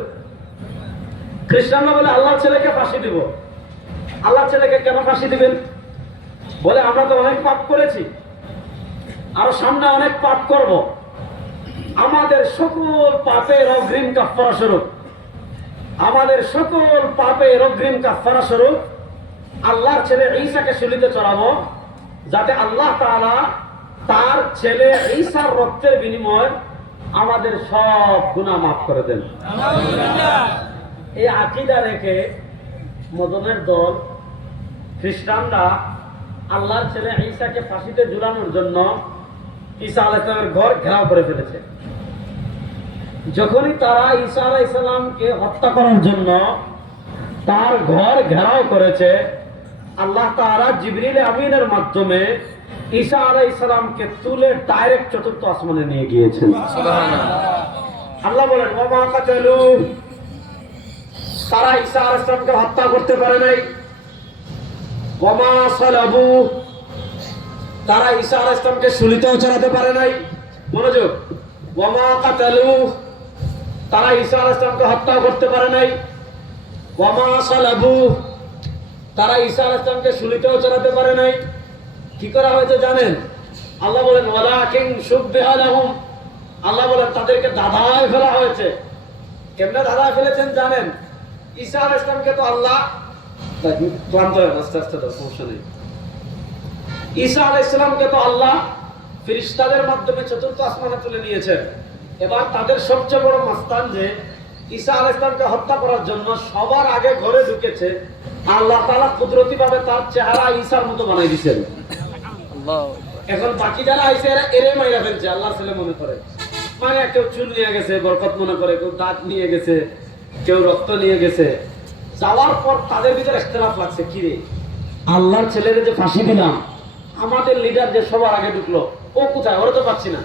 খ্রিস্টানরা বলে আল্লাহর ছেলেকে ফাঁসি দিব। আল্লাহর ছেলেকে কেন ফাঁসি দিবেন? বলে আমরা তো অনেক পাপ করেছি, আরো সামনে অনেক পাপ করব, আমাদের সকল পাপের অগ্রিম কাফারা স্বরূপ, আমাদের সকল পাপের অগ্রিম কাফারা স্বরূপ আল্লাহর ছেলে ঈসাকে শুলিতে চড়াবো, যাতে আল্লাহ তাআলা তার ছেলে ঈসার রক্তের বিনিময়ে আমাদের সব গুনাহ মাফ করে দেন। এই আকীদা রেখে মদনের দল খ্রিস্টানরা আল্লাহর ছেলে ঈসাকে ফাঁসিতে ঝুলানোর জন্য ঈসা আলাইহিস সালামের ঘর ঘেরাও করে ফেলেছে। যখনই তারা ঈসা আলাইহিস সালামকে হত্যা করার জন্য তার ঘর ঘেরাও করেছে, আল্লাহ তাআলা জিবরিল আমিনের মাধ্যমে ঈসা আলাইহিস সালামকে তুলে ডাইরেক্ট চতুর্থ আসমানে নিয়ে গিয়েছেন। আল্লাহ বলেন ওয়া মা কাতালু, তারা ঈসা আলাইহিস সালামকে হত্যা করতে পারে নাই। ওয়া মা সালাবু, তারা ঈসা আলাইহিস সালামকে শুলিতেও চড়াতে পারে নাই। মনোযোগ, ওয়া মা কাতালু, তারা ঈসা আলাইহিস সালামকে হত্যা করতে পারে নাই। ওয়া মা সালাবু, তারা ঈসা আলাইহিস সালামকে শুলিতেও চড়াতে পারে নাই। কি করা হয়েছে জানেন? আল্লাহ বলেন ওয়ালাকিন শুববিহা লাহুম, আল্লাহ বলেন তাদেরকে ধাঁধায় ফেলা হয়েছে। কেমনে ধাঁধায় ফেলেছেন জানেন? ঈসা আলাইহিস সালামকে তো আল্লাহ ক্লান্ত হয়, আস্তে আস্তে তো সমস্যা নেই। ঈসা আলাইহিস সালামকে তো আল্লাহ ফেরেশতাদের মাধ্যমে চতুর্থ আসমানে তুলে নিয়েছেন। এবার তাদের সবচেয়ে বড় মাস্তান যে ঈসা আলাইহিস সালামকে হত্যা করার জন্য সবার আগে ঘরে ঢুকেছে, আল্লাহ তাআলা কুদরতিভাবে তার চেহারা ঈসার মতো বানাই দিয়েছেন। এখন বাকি যারা আইছে এরা এরে মাইরা ফেলছে, আল্লাহর ছেলে মনে করে। মানে কেউ চুল নিয়ে গেছে বরকত মনে করে, কেউ দাঁত নিয়ে গেছে, কেউ রক্ত নিয়ে গেছে। যাওয়ার পর তাদের ভিতরে ইখতিলাফ লাগছে, কি রে আল্লাহর ছেলেরে যে ফাঁসি দিলাম, আমাদের লিডার যে সবার আগে ঢুকলো, ও কোথায়? ওরা তো পাচ্ছি না।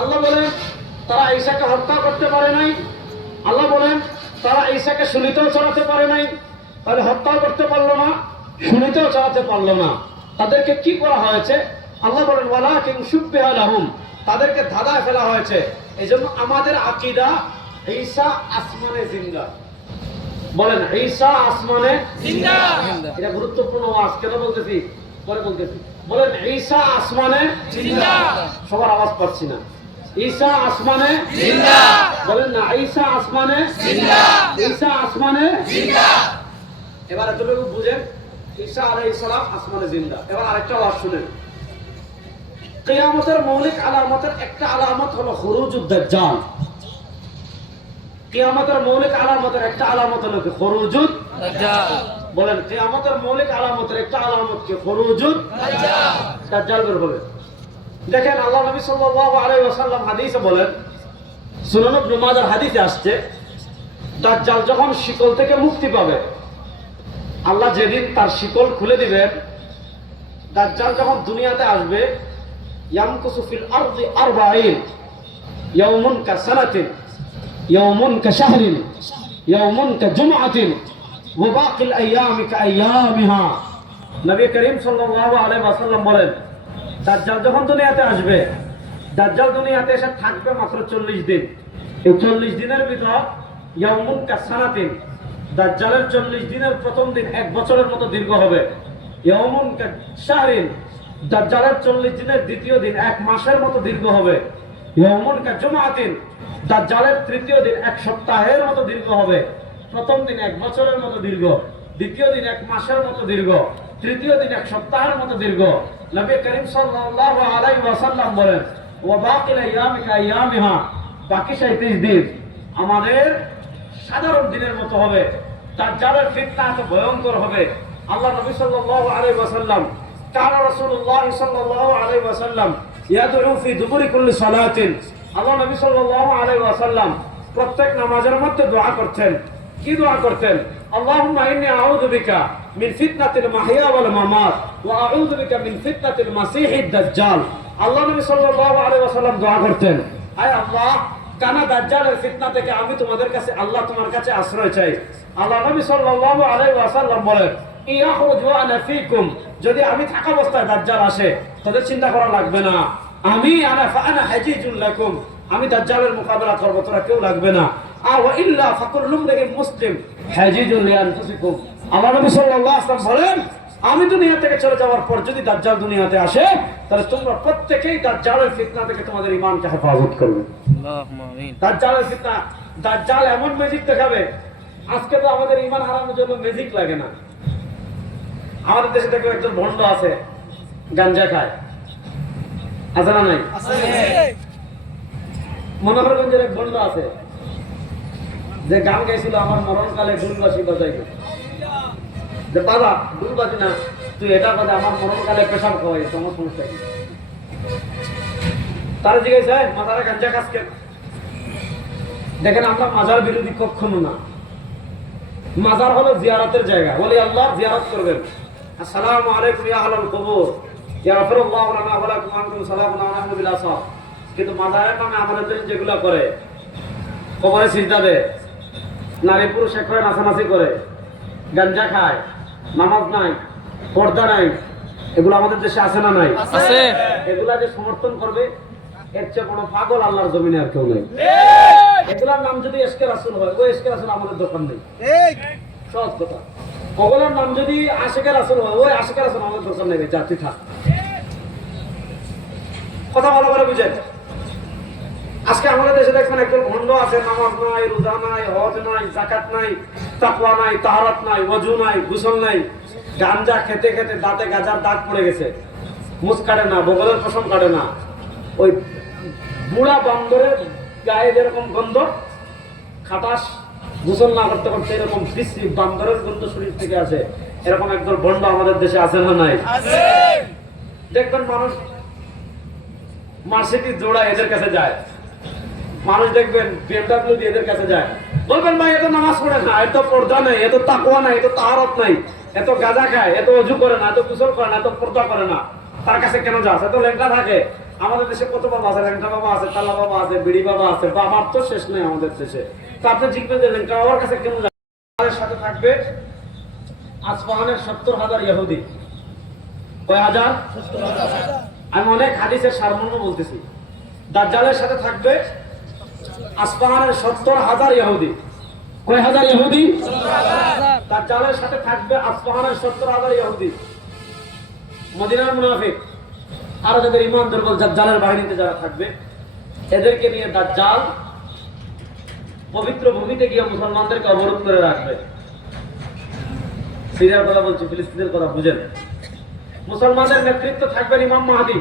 আল্লাহ বলেন তারা ঈসাকে হত্যা করতে পারে নাই। আল্লাহ বলেন তারা ঈসাকে শুলিতেও চড়াতে পারে নাই। তাহলে হত্যাও করতে পারলো না, শুলিতেও চড়াতে পারলো না। তাদেরকে কি করা হয়েছে? আল্লাহ বলেন ওয়ালাকিন শুববিহা লাহুম, তাদেরকে ধাঁধায় ফেলা হয়েছে। এইজন্য আমাদের আকীদা ঈসা আসমানে জিন্দা। বলেন ঈসা আসমানে জিন্দা। এটা গুরুত্বপূর্ণ ওয়াজ, কেন বলতেছি পরে বলতেছি। বলেন ঈসা আসমানে জিন্দা। সবার আওয়াজ পাচ্ছি না। ঈসা আসমানে জিন্দা। বলেন না ঈসা আসমানে জিন্দা। ঈসা আসমানে জিন্দা। এবার এতটুকু বুঝেন, ঈসা আলাইহিস সালাম আসমানে জিন্দা। এবার আরেকটা ওয়াজ শুনেন। কিয়ামতের মৌলিক আলামতের একটা আলামত হলো খুরুজুদ দাজ্জাল। কিয়ামতের মৌলিক আলামতের একটা আলামত হলো কি? খুরুজুদ দাজ্জাল। বলেন কিয়ামতের মৌলিক আলামতের একটা আলামত কি? খুরুজুদ দাজ্জাল। দাজ্জাল বের হবে। দেখেন আল্লাহ নবী সাল্লাল্লাহু আলাইহি ওয়াসাল্লাম হাদিসে বলেন, সুনান ইবনে মাজাহ হাদিসে আসছে, দাজ্জাল যখন শিকল থেকে মুক্তি পাবে, আল্লাহ যেদিন তার শিকল খুলে দিবেন, দাজ্জাল যখন দুনিয়াতে আসবে, ইয়ামকুসু ফিল আরদি 40 ইয়াওমুন কাসানাতিন ইয়াওমুন কাশাহরিন ইয়াওমুন কাজুমআতিন ওয়া বাকিল আইয়ামি কাআইয়ামিহা। নবী করিম সাল্লাল্লাহু আলাইহি ওয়াসাল্লাম বলেন, দাজ্জাল যখন দুনিয়াতে আসবে, দাজ্জাল দুনিয়াতে এসে থাকবে মাত্র 40 দিন। এই 40 দিনের ভিতর ইয়াওমুন কাসানাতিন, দাজ্জালের 40 দিনের প্রথম দিন 1 বছরের মতো দীর্ঘ হবে। ইয়াওমুন কাশাহরিন, দাজ্জালের 40 দিনের দ্বিতীয় দিন 1 মাসের মতো দীর্ঘ হবে। ইয়াওমুন কাজুমআতিন, দাজ্জালের তৃতীয় দিন 1 সপ্তাহের মতো দীর্ঘ হবে। প্রথম দিন 1 বছরের মতো দীর্ঘ, দ্বিতীয় দিন 1 মাসের মতো দীর্ঘ, তৃতীয় দিন 1 সপ্তাহের মতো দীর্ঘ। নবী করিম সাল্লাল্লাহু আলাইহি ওয়াসাল্লাম বলেন ওয়া বাকিল আইয়ামি কাআইয়ামিহা, বাকি 37 দিন আমাদের সাধারণ দিনের মতো হবে। দাজ্জালের ফিতনা এত ভয়ঙ্কর হবে। আল্লাহ নবী সাল্লাল্লাহু আলাইহি ওয়াসাল্লাম, কানা রাসূলুল্লাহ সাল্লাল্লাহু আলাইহি ওয়াসাল্লাম ইয়াদউ ফি দুবুরি কুল্লি সালাতিন, আল্লাহ নবী সাল্লাল্লাহু আলাইহি ওয়াসাল্লাম প্রত্যেক নামাজের মধ্যে দোয়া করতেন। কি দোয়া করতেন? আল্লাহুম্মা ইন্নী আউযু বিকা মিন ফিতনাতিল মাহইয়া ওয়াল মামাত ওয়া আউযু বিকা মিন ফিতনাতিল মাসীহিদ দাজ্জাল। আল্লাহ নবী সাল্লাল্লাহু আলাইহি ওয়াসাল্লাম দোয়া করতেন, আয় আল্লাহ, কানা দাজ্জালের ফিতনা থেকে আমি তোমাদের কাছে, আল্লাহ তোমার কাছে আশ্রয় চাই। আল্লাহ নবী সাল্লাল্লাহু আলাইহি ওয়াসাল্লাম বলেন, ইয়াখরুজু আনা ফীকুম যদি আমি থাকা অবস্থায় দাজ্জাল আসে তাদের চিন্তা করা লাগবে না, আমি আনা হাজিজুল লাকুম, আমি দাজ্জালের মোকাবেলা করব, তোরা কেউ লাগবে না। ওয়া ইল্লা ফাকুল্লু মুসলিম মুসলিম হাজিজুল লিআনফুসিকুম। আল্লাহ নবী সাল্লাল্লাহু আলাইহি ওয়াসাল্লাম বলেন, আমি দুনিয়া থেকে চলে যাওয়ার পর যদি দাজ্জাল দুনিয়াতে আসে তাহলে তোমরা প্রত্যেকেই দাজ্জালের ফিতনা থেকে তোমাদের ঈমানকে হেফাজত করবে। আল্লাহুম্মা আমিন। দাজ্জালের ফিতনা, দাজ্জাল এমন ম্যাজিক দেখাবে, আজকে তো আমাদের ঈমান হারানোর জন্য ম্যাজিক লাগে না। আমাদের দেশে দেখো একজন ভণ্ড আছে, গাঞ্জা খায়, আছে না নাই? মনোহরগঞ্জের এক ভণ্ড আছে যে গান গাইছিল, আমার মরণকালে ঢুলবাসী বাজাইবে, যে বাবা ঢুলবাসী না তুই এটা বাজে, আমার মরণকালে পেশাব খাওয়াই, তোমার সমস্যা কি? তারা জিজ্ঞাসা মাজারে গাঞ্জা খাস কেন? দেখেন, আমরা মাজার বিরোধী কখনো না। মাজার হলো জিয়ারতের জায়গা, বলি আল্লাহ জিয়ারত করবেন, আসসালামু আলাইকুম ইয়া আহলাল কবর ইয়াগফিরুল্লাহু লানা ওয়া লাকুম আনকুম সালামুন আলাইকুম বিল আসার। কিন্তু মাজারের নামে আমাদের দেশে যেগুলো করে, কবরে সিজদা দেয়, নারী পুরুষ এক হয়ে নাচানাচি করে, গাঞ্জা খায়, নামাজ নাই, পর্দা নাই, এগুলো আমাদের দেশে আছে না নাই? আছে। এগুলা যে সমর্থন করবে এর চেয়ে বড় পাগল আল্লাহর জমিনে আর কেউ নেই। এগুলার নাম যদি এসকে রাসূল হয়, ওই এসকে রাসূল আমাদের দরকার নেই। সহজ কথা। ওগুলোর নাম যদি আশিকের রাসূল হয়, ওই আশিকের রাসূল আমাদের দরকার নেই। যা তুই থাক, কথা ভালো করে বুঝেন। আজকে আমাদের দেশে দেখবেন একজন ভণ্ড আছে, নামাজ নাই, রোজা নাই, হজ নাই, যাকাত নাই, তাকওয়া নাই, তাহারাত নাই, ওযু নাই, গোসল নাই, গাঞ্জা খেতে খেতে দাঁতে গাজার দাগ পড়ে গেছে, মুখ কাটে না, বগলের পশম কাটে না, ওই বুড়া বান্দরের গায়ে যেরকম গন্ধ, খাটাস, গোসল না করতে করতে এরকম বিশ্রী বান্দরের গন্ধ শরীর থেকে আসে, এরকম একজন ভণ্ড আমাদের দেশে আছে না নাই? দেখবেন মানুষ মার্সিডিজ জোড়া এদের কাছে যায়, মানুষ দেখবেন BMW দিয়ে এদের কাছে যায়, বলবেন ভাই এত নামাজ পড়ে না, এত পর্দা নেই, এত তাকওয়া নাই, এত তাহারত নাই, এত গাঁজা খায়, এত ওযু করে না, এত গোসল করে না, এত পর্দা করে না, তার কাছে কেন যাস? এত লেঙ্কা থাকে। আমাদের দেশে কত বাবা আছে, লেঙ্কা বাবা আছে, তালা বাবা আছে, বিড়ি বাবা আছে, বাবার তো শেষ নেই আমাদের দেশে। তো আপনি জিজ্ঞেস যে লেঙ্কা বাবার কাছে কেন যান? তাদের সাথে থাকবে আসফাহানের 70,000 ইহুদি। কয় হাজার? 70,000। আমি অনেক হাদিসের সারমর্ম বলতেছি। দাজ্জালের সাথে থাকবে আসফাহানের 70,000 ইহুদি। কয় হাজার ইহুদি? 70,000। দাজ্জালের সাথে থাকবে আসফাহানের 70,000 ইহুদি। মদিনার মুনাফিক আর যাদের ঈমান দুর্বল, দাজ্জালের বাহিনীতে যারা থাকবে, এদেরকে নিয়ে দাজ্জাল পবিত্র ভূমিতে গিয়ে মুসলমানদেরকে অবরোধ করে রাখবে। সিরিয়ার কথা বলছি, ফিলিস্তিনের কথা বুঝেন। মুসলমানদের নেতৃত্ব থাকবেন ইমাম মাহদী।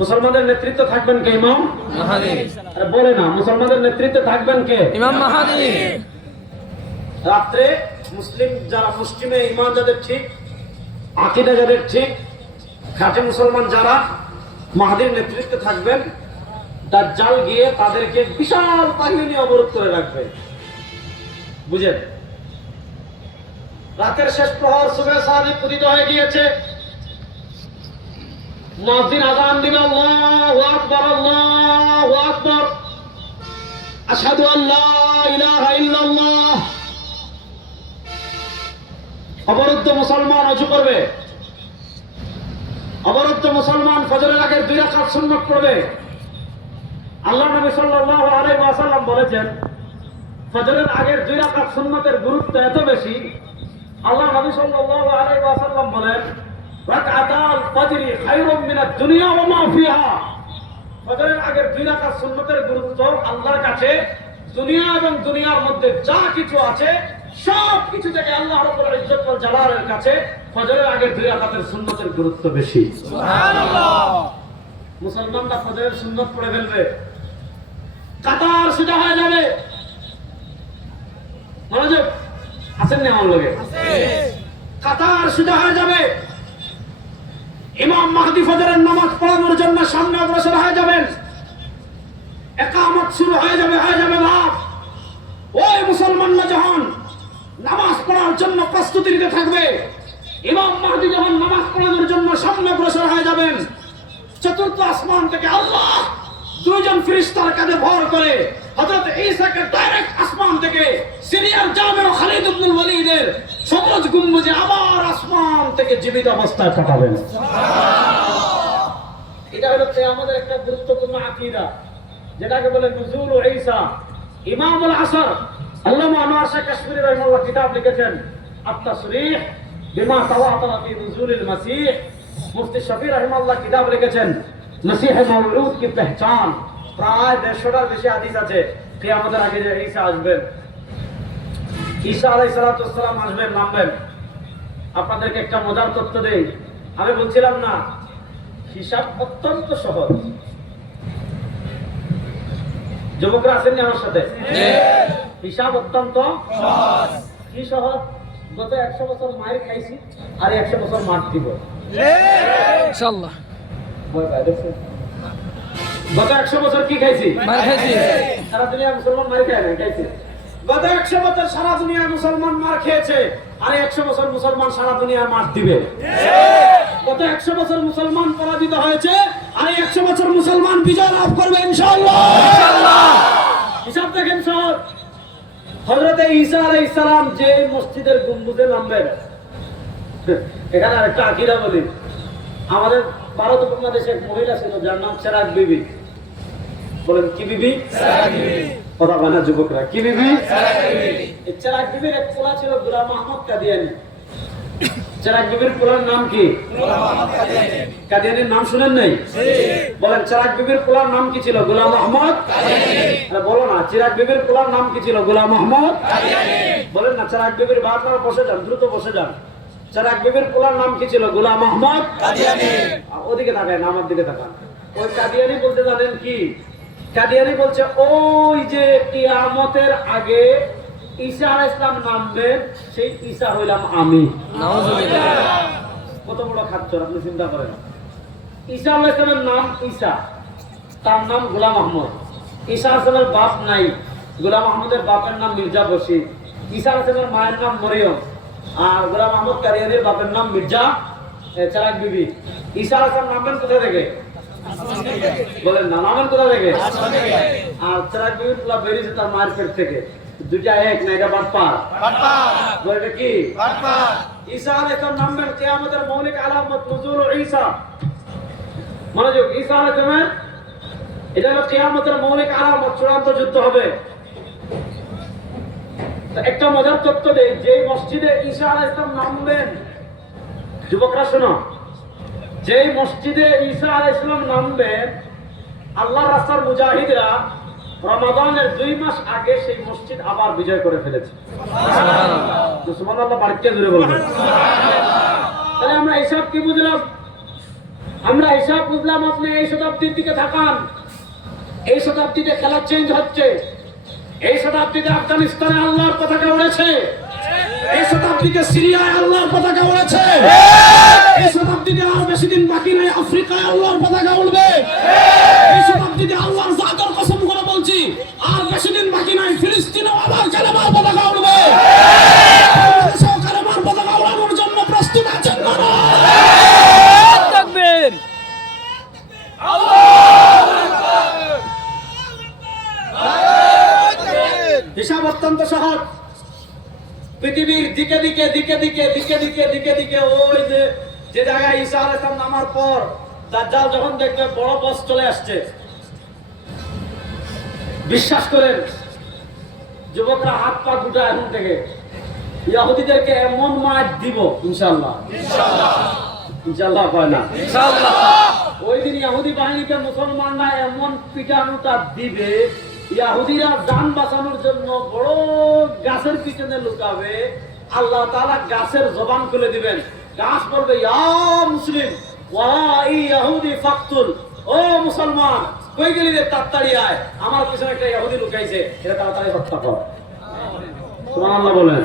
মুসলমানদের নেতৃত্ব থাকবেন কে? ইমাম মাহদী। আরে বলে না, মুসলমানদের নেতৃত্বে থাকবেন কে? ইমাম মাহদী। রাত্রে মুসলিম যারা, মুসলিমে ঈমান যাদের ঠিক, আকীদা যাদের ঠিক, খাঁটি মুসলমান যারা, মাহদীর নেতৃত্বে থাকবেন। দাজ্জাল গিয়ে তাদেরকে বিশাল বাহিনী অবরোধ করে রাখবে। বুঝেন? রাতের শেষ প্রহর, সুবহে সাদিক উদিত হয়ে গিয়েছে, মুয়াজ্জিন আযান দিবে, আল্লাহু আকবার, আল্লাহু আকবার, আশহাদু আল্লা ইলাহা ইল্লাল্লাহ। অবরুদ্ধ মুসলমান ওযু করবে, অবরুদ্ধ মুসলমান ফজরের আগের 2 রাকাত সুন্নাত পড়বে। আল্লাহ নবী সাল্লাল্লাহু আলাইহি ওয়াসাল্লাম বলেছেন, ফজরের আগের 2 রাকাত সুন্নাতের গুরুত্ব এত বেশি, আল্লাহ নবী সাল্লাল্লাহু আলাইহি ওয়াসাল্লাম বলেন, রাকাতাল ফজরি খায়রুম মিনাদ দুনিয়া ওয়া মা ফিহা। ফজরের আগের 2 রাকাত সুন্নাতের গুরুত্ব আল্লাহর কাছে দুনিয়া এবং দুনিয়ার মধ্যে যা কিছু আছে সব কিছু থেকে আল্লাহ রাব্বুল ইজ্জত ওয়াল জালালের কাছে ফজরের আগের 2 রাকাতের সুন্নতের গুরুত্ব বেশি। সুবহানাল্লাহ। মুসলমানরা ফজরের সুন্নত পড়ে ফেলবে, কাতার সোজা হয়ে যাবে। মনোযোগ, আছেন না আমার লগে? কাতার সোজা হয়ে যাবে। ইমাম মাহদী ফজরের নামাজ পড়ানোর জন্য সামনে অগ্রসর হয়ে যাবেন। ইকামত শুরু হয়ে যাবে বাপ। ওই মুসলমানরা যখন নামাজ পড়ার জন্য প্রস্তুতি নিতে থাকবে, ইমাম মাহদী যখন নামাজ পড়ানোর জন্য সামনে অগ্রসর হয়ে যাবেন, চতুর্থ আসমান থেকে আল্লাহ 2 জন ফেরেশতার কাঁধে ভর করে হযরত ঈসাকে ডাইরেক্ট আসমান থেকে সিরিয়ার জামে খালিদ ইবনে ওয়ালিদের সবুজ গম্বুজে আবার আসমান থেকে জীবিত অবস্থায় পাঠাবেন। এটা হলো আমাদের একটা গুরুত্বপূর্ণ আকীদা, যেটাকে বলে নুজুল ঈসা। ইমাম আল আসর আল্লামা আনোয়ার শাহ কাশ্মীরি রাহিমাহুল্লাহ কিতাব লিখেছেন আত-তাসরিহ বিমা তাওয়াতারা ফি নুজুলিল মাসীহ। মুফতি শফি রাহিমাহুল্লাহ কিতাব লিখেছেন মসীহ মাউউদ কি পহচান। প্রায় 150টার বেশি হাদিস আছে কিয়ামতের আগে যে ঈসা আসবেন, ঈসা আলাইহিস সালাতু ওয়াস সালাম আসবেন, নামবেন। আপনাদেরকে একটা মজার তথ্য দেই। আমি বলছিলাম না হিসাব অত্যন্ত সহজ। যুবকরা আছেন না আমার সাথে? হিসাব অত্যন্ত সহজ। কি সহজ? গত 100 বছর মায়ের খাইছি আর 100 বছর মার দিব ইনশাআল্লাহ। গত 100 বছর কি খাইছি? মার খাইছি। সারা দুনিয়া মুসলমান মার খায় না, খাইছে। গত 100 বছর সারা দুনিয়া মুসলমান মার খেয়েছে আর 100 বছর মুসলমান সারা দুনিয়া মার দিবে। গত 100 বছর মুসলমান পরাজিত হয়েছে আর 100 বছর মুসলমান বিজয় লাভ করবে ইনশাআল্লাহ। হিসাব দেখেন স্যার, হযরত ঈসা আলাইহিস সালাম যে মসজিদের গম্বুজে নামবেন, এখানে আরেকটা আকীদা বলি। আমাদের ভারত উপমহাদেশে এক মহিলা ছিল যার নাম চেরাগ বিবি। বলেন কি বিবি? চেরাগ বিবি। কথা বলেন না যুবকরা, কি বিবি? চেরাগ বিবি। এই চেরাগ বিবির এক পোলা ছিল গোলাম আহমদ কাদিয়ানী। চেরাগ বিবির পোলার নাম কি? গোলাম আহমদ কাদিয়ানী। কাদিয়ানীর নাম শুনেন নাই? বলেন চেরাগ বিবির পোলার নাম কি ছিল? গোলাম আহমদ কাদিয়ানী। আরে বলো না, চেরাগ বিবির পোলার নাম কি ছিল? গোলাম আহমদ কাদিয়ানী। বলেন না, চেরাগ বিবির বাপ মারা বসে যান, দ্রুত বসে যান। চেরাগ বিবির পোলার নাম কি ছিল? গোলাম আহমদ কাদিয়ানী। ওদিকে তাকান, আমার দিকে তাকান। ওই কাদিয়ানী বলতে জানেন কি? কাদিয়ানী বলছে ওই যে কিয়ামতের আগে ঈসা আলাইহিস সালাম নামবেন, সেই ঈসা হইলাম আমি। নাউজুবিল্লাহ। কত বড় খাচ্চর আপনি চিন্তা করেন। ঈসা আলাইহিস সালামের নাম ঈসা, তার নাম গোলাম আহমদ। ঈসা আলাইহিস সালামের বাপ নাই, গোলাম আহমদের বাপের নাম মির্জা বশির। ঈসা আলাইহিস সালামের মায়ের নাম মরিয়ম, আর গোলাম আহমদ কাদিয়ানীর বাপের নাম মির্জা চেরাগ বিবি। ঈসা আলাইহিস সালাম নামবেন কোথা থেকে? বলেন না, নামেন কোথা থেকে? আর চেরাগ বিবির পোলা বেরিয়েছে তার মায়ের পেট থেকে। দুইটা এক না, এটা বাটপার। বলে কি? ঈসা আলাইহিস সালাম নামবেন কিয়ামতের মৌলিক আলামত নুজুল ঈসা। মনোযোগ, ঈসা আলাইহিস সালাম এটা হলো কিয়ামতের মৌলিক আলামত, চূড়ান্ত যুদ্ধ হবে। একটা মজার তথ্য দেই, যে মসজিদে ঈসা আলাইহিস সালাম নামবেন, যুবকরা শোনো, যে মসজিদে ঈসা আলাইহিস সালাম নামবেন, আল্লাহর রাস্তার মুজাহিদরা রমাদানের 2 মাস আগে সেই মসজিদ আবার বিজয় করে ফেলেছে। সুবহানাল্লাহ। সুবহানাল্লাহ বাড়িতে জুড়ে বলবেন। তাহলে আমরা হিসাব কি বুঝলাম? আমরা হিসাব বুঝলাম আপনি এই শতাব্দীর দিকে তাকান। এই শতাব্দীতে খেলা চেঞ্জ হচ্ছে। এই শতাব্দীতে আফগানিস্তানে আল্লাহর পতাকা উড়েছে। এই শতাব্দীতে সিরিয়ায় আল্লাহর পতাকা উড়েছে। এই শতাব্দীতে আর বেশি দিন বাকি নাই, আফ্রিকায় আল্লাহর পতাকা উড়বে। এই শতাব্দীতে আল্লাহর জাতের কসম করে বলছি, আর বেশি দিন বাকি নাই, ফিলিস্তিনে আবার কালেমার পতাকা উড়বে। বাংলাদেশেও কালেমার পতাকা উড়ানোর জন্য প্রস্তুত আছেন না? তাকবীর। হিসাব অত্যন্ত সহজ। পৃথিবীর দিকে দিকে দিকে দিকে দিকে দিকে দিকে দিকে ওই যে জায়গায় ঈসা আলাইহিস সালাম নামার পর দাজ্জাল যখন দেখবে বড় বস চলে আসছে, বিশ্বাস করেন যুবকরা হাত পা গুটায় এখন থেকে ইহুদিদেরকে এমন মার দিব ইনশাআল্লাহ। ইনশাআল্লাহ কয় না? ইনশাআল্লাহ। ওই দিন ইহুদি বাহিনীকে মুসলমানরা এমন পিটানোটা দিবে, ইহুদিরা জান বাঁচানোর জন্য বড় গাছের পিছনে লুকাবে। আল্লাহ তাআলা গাছের জবান খুলে দিবেন, গাছ বলবে ইয়া মুসলিম ওয়া ইহুদি ফাকতুল। ও মুসলমান, কই গেলি রে? তাড়াতাড়ি আয়, আমার পিছনে একটা ইহুদি লুকাইছে, এটা তাড়াতাড়ি হত্যা কর। সুবহানাল্লাহ বলেন।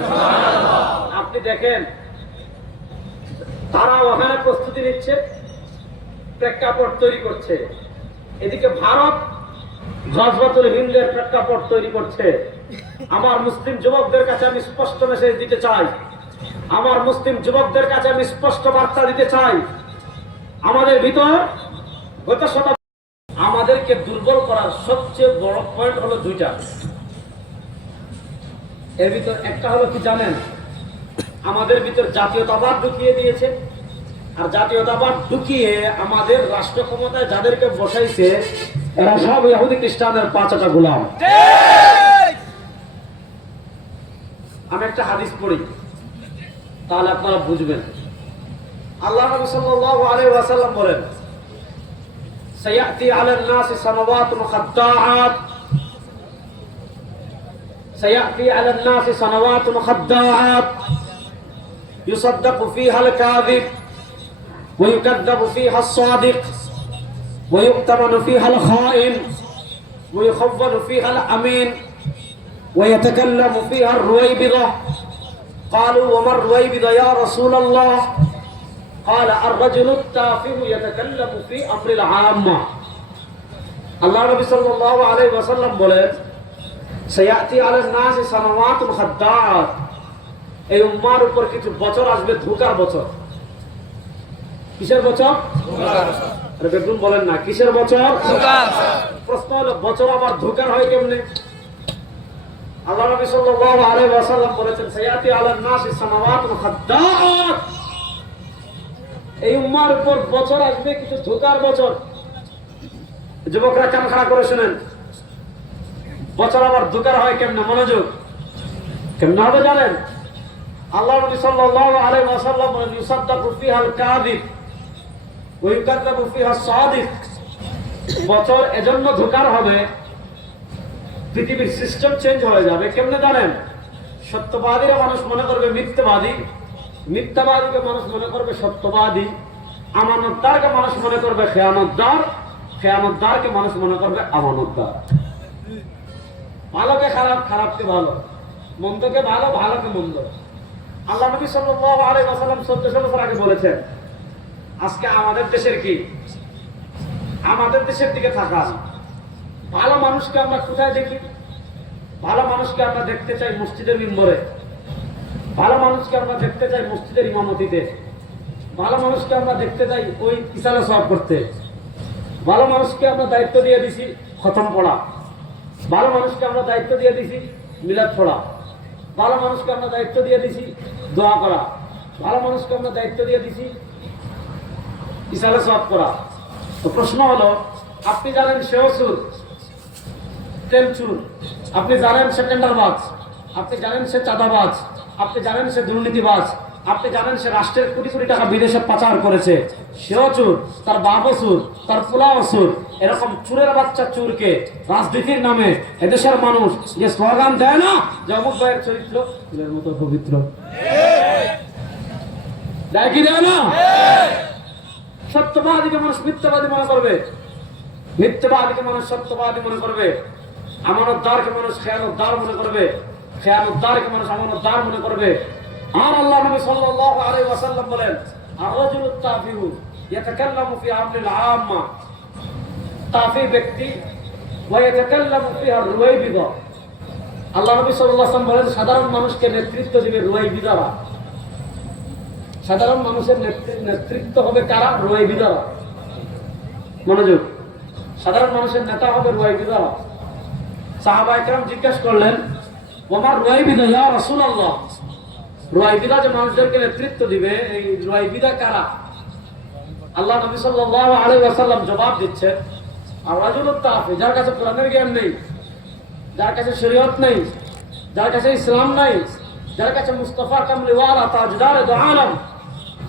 আপনি দেখেন তারা ওখানে প্রস্তুতি নিচ্ছে, প্রেক্ষাপট তৈরি করছে। এদিকে ভারত গজওয়াতুল হিন্দের প্রেক্ষাপট তৈরি করছে। আমার মুসলিম যুবকদের কাছে আমি স্পষ্ট মেসেজ দিতে চাই, আমার মুসলিম যুবকদের কাছে আমি স্পষ্ট বার্তা দিতে চাই, আমাদের ভিতর গত শতাব্দী আমাদেরকে দুর্বল করার সবচেয়ে বড় পয়েন্ট হলো 2টা। এর ভিতর একটা হলো কি জানেন? আমাদের ভিতর জাতীয়তাবাদ ঢুকিয়ে দিয়েছে। আর জাতীয়তাবাদ ঢুকিয়ে আমাদের রাষ্ট্র ক্ষমতায় যাদেরকে বসাইছে এরা সব ইহুদি খ্রিস্টানদের পাঁচটা গোলাম। আমি একটা হাদিস পড়ি, তাহলে আপনারা বুঝবেন। আল্লাহ নবী সাল্লাল্লাহু আলাইহি ওয়াসাল্লাম বলেন, সায়াতি আলান নাসি সানাওয়াতুন খাদ্দাআত, সায়াতি আলান নাসি সানাওয়াতুন খাদ্দাআত ইউসাদ্দাকু ফিহা আল-কাযিব ওয়া ইউকাযযাবু ফিহা আস-সাদিক ওয়া ইউ'তামানু ফিহা আল-খাইন ওয়া ইউখাওয়ানু ফিহা আল-আমিন ওয়া ইয়াতাকাল্লামু ফিহা আর-রুওয়াইবিদা। قالوا وما الرويبضة يا رسول الله؟ قال الرجل التافه يتكلم في امر العامه। আল্লাহ নবী সাল্লাল্লাহু আলাইহি ওয়াসাল্লাম বলেন, সায়াতি আলান নাসি সানাওয়াতুন খাদ্দাআত, এই উম্মার উপর কিছু বছর আসবে ধোঁকার বছর। কিসের বছর? আরে বেগুন বলেন না, কিসের বছর? প্রশ্ন হলো বছর আবার ধোঁকার হয় কেমনে? আল্লাহ নবী সাল্লাল্লাহু আলাইহি ওয়াসাল্লাম বলেছেন, সায়াতি আলান নাসি সানাওয়াতুন খাদ্দাআত, এই উম্মার উপর বছর আসবে কিছু ধোঁকার বছর। যুবকরা কান খাড়া করে শুনেন, বছর আবার ধোঁকার হয় কেমনে? মনোযোগ, কেমনে হবে জানেন? আল্লাহ নবী সাল্লাল্লাহু আলাইহি ওয়াসাল্লাম বলেন, ইউসাদ্দাকু ফিহা আল-কাযিব ওয়া ইউকাযযাবু ফিহা আস-সাদিক। বছর এজন্য ধোঁকার হবে, পৃথিবীর সিস্টেম চেঞ্জ হয়ে যাবে। কেমনে জানেন? সত্যবাদীরা মানুষ মনে করবে মিথ্যাবাদী, মিথ্যাবাদীকে মানুষ মনে করবে সত্যবাদী, আমানতদারকে মানুষ মনে করবে খেয়ানতদার, খেয়ানতদারকে মানুষ মনে করবে আমানতদার। ভালোকে খারাপ, খারাপকে ভালো, মন্দকে ভালো, ভালোকে মন্দ। আল্লাহ নবী সাল্লাল্লাহু আলাইহি ওয়াসাল্লাম 1400 বছর আগে বলেছেন। আজকে আমাদের দেশের কি? আমাদের দেশের দিকে থাকা ভালো মানুষকে আমরা কোথায় দেখি? ভালো মানুষকে আমরা দেখতে চাই মসজিদের মিম্বরে, ভালো মানুষকে আমরা দেখতে চাই মসজিদের ইমামতিতে, ভালো মানুষকে আমরা দেখতে চাই ওই ইসালা সওয়াব করতে, ভালো মানুষকে আমরা দায়িত্ব দিয়ে দিছি খতম পড়া, ভালো মানুষকে আমরা দায়িত্ব দিয়ে দিছি মিলাদ পড়া, ভালো মানুষকে আমরা দায়িত্ব দিয়ে দিছি দোয়া করা, ভালো মানুষকে আমরা দায়িত্ব দিয়ে দিছি ইসালা সওয়াব করা। তো প্রশ্ন হলো, আপনি জানেন সেও সুর, তেল চুর, আপনি জানেন সে টেন্ডারবাজ, আপনি জানেন সে চাঁদাবাজ, আপনি জানেন সে দুর্নীতিবাজ, আপনি জানেন সে রাষ্ট্রের কোটি কোটি টাকা বিদেশে পাচার করেছে, সেও চুর, তার বাপও চুর, তার পোলাও চুর। এরকম চুরের বাচ্চা চুরকে রাজনীতির নামে এদেশের মানুষ যে স্লোগান দেয় না যে অমুক ভাইয়ের চরিত্র ফুলের মতো পবিত্র, দেয় কি দেয় না? সত্যবাদীকে মানুষ মিথ্যাবাদী মনে করবে, মিথ্যাবাদীকে মানুষ সত্যবাদী মনে করবে, আমানতদারকে মানুষ খেয়ানতদার মনে করবে, খেয়ানতদারকে মানুষ আমানতদার মনে করবে। আর আল্লাহ নবী সাল্লাল্লাহু আলাইহি ওয়াসাল্লাম বলেন, আর-রাজুলুত তাফিহু ইয়াতাকাল্লামু ফি আমরিল আম্মা, তাফি ব্যক্তি ওয়া ইয়াতাকাল্লামু ফিহা আর-রুওয়াইবিদা। আল্লাহ নবী সাল্লাল্লাহু আলাইহি ওয়াসাল্লাম বলেন, সাধারণ মানুষকে নেতৃত্ব দিবে রুওয়াইবিদারা। সাধারণ মানুষের নেতৃত্ব হবে কারা? রুওয়াইবিদারা। মনোযোগ, সাধারণ মানুষের নেতা হবে রুওয়াইবিদারা। সাহাবায়ে কেরাম জিজ্ঞাসা করলেন, ওমা রুওয়াইবিদা ইয়া রাসূলুল্লাহ, রুওয়াইবিদা যে মানুষদেরকে নেতৃত্ব দিবে, এই রুওয়াইবিদা কারা? আল্লাহ নবী সাল্লাল্লাহু আলাইহি ওয়াসাল্লাম জবাব দিচ্ছেন, আর-রাজুলুত তাফি, যার কাছে কোরআনের জ্ঞান নেই, যার কাছে শরীয়ত নেই, যার কাছে ইসলাম নাই, যার কাছে মুস্তাফা কামলিওয়ালা তাজদারে দো আলম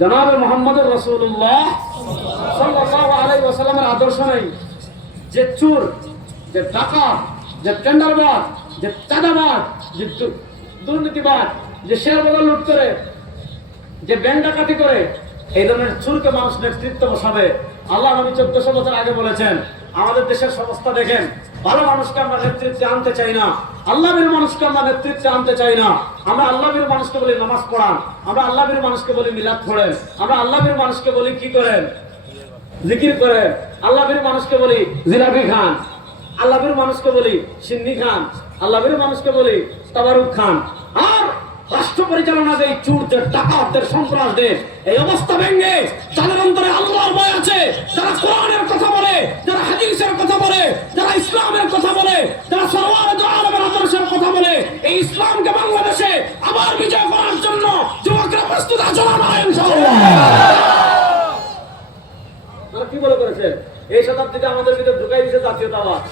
জনাবে মুহাম্মদুর রাসূলুল্লাহ সাল্লাল্লাহু আলাইহি ওয়াসাল্লামের আদর্শ নেই, যে চোর, যে ডাকাত, যে টেন্ডারবাজ, যে চাঁদাবাজ, যে দুর্নীতিবাজ, যে শেয়ার বাজার লুট করে, যে ব্যাংক ডাকাতি করে, এই ধরনের চোরকে মানুষ নেতৃত্ব বসাবে। আল্লাহ নবী 1400 বছর আগে বলেছেন। আমাদের দেশের অবস্থা দেখেন, ভালো মানুষকে আমরা নেতৃত্বে আনতে চাই না, আল্লাহর মানুষকে আমরা নেতৃত্বে আনতে চাই না। আমরা আল্লাহর মানুষকে বলি নামাজ পড়ান, আমরা আল্লাহর মানুষকে বলি মিলাদ পড়েন, আমরা আল্লাহর মানুষকে বলি কি করেন? জিকির করেন। আল্লাহর মানুষকে বলি জিলাপি খান, আল্লাহর মানুষকে বলি সিন্নি খান, আল্লাহর মানুষকে বলি তাবারুক খান। আর রাষ্ট্র পরিচালনা দেয় চোরদের, ডাকাতদের, সন্ত্রাসদের। এই অবস্থা ভেঙে যাদের অন্তরে আল্লাহর ভয় আছে, যারা কোরআনের কথা বলে, যারা হাদিসের কথা বলে, যারা ইসলামের কথা বলে, যারা সরওয়ারে দো আলমের আদর্শের কথা বলে, এই ইসলামকে বাংলাদেশে আবার বিজয় করার জন্য যুবক প্রস্তুত আছো না ইনশাআল্লাহ? মানে কি বলে করেছে এই শতাব্দীতে আমাদের ভিতরে ঢুকাই দিয়েছে জাতীয়তাবাদ।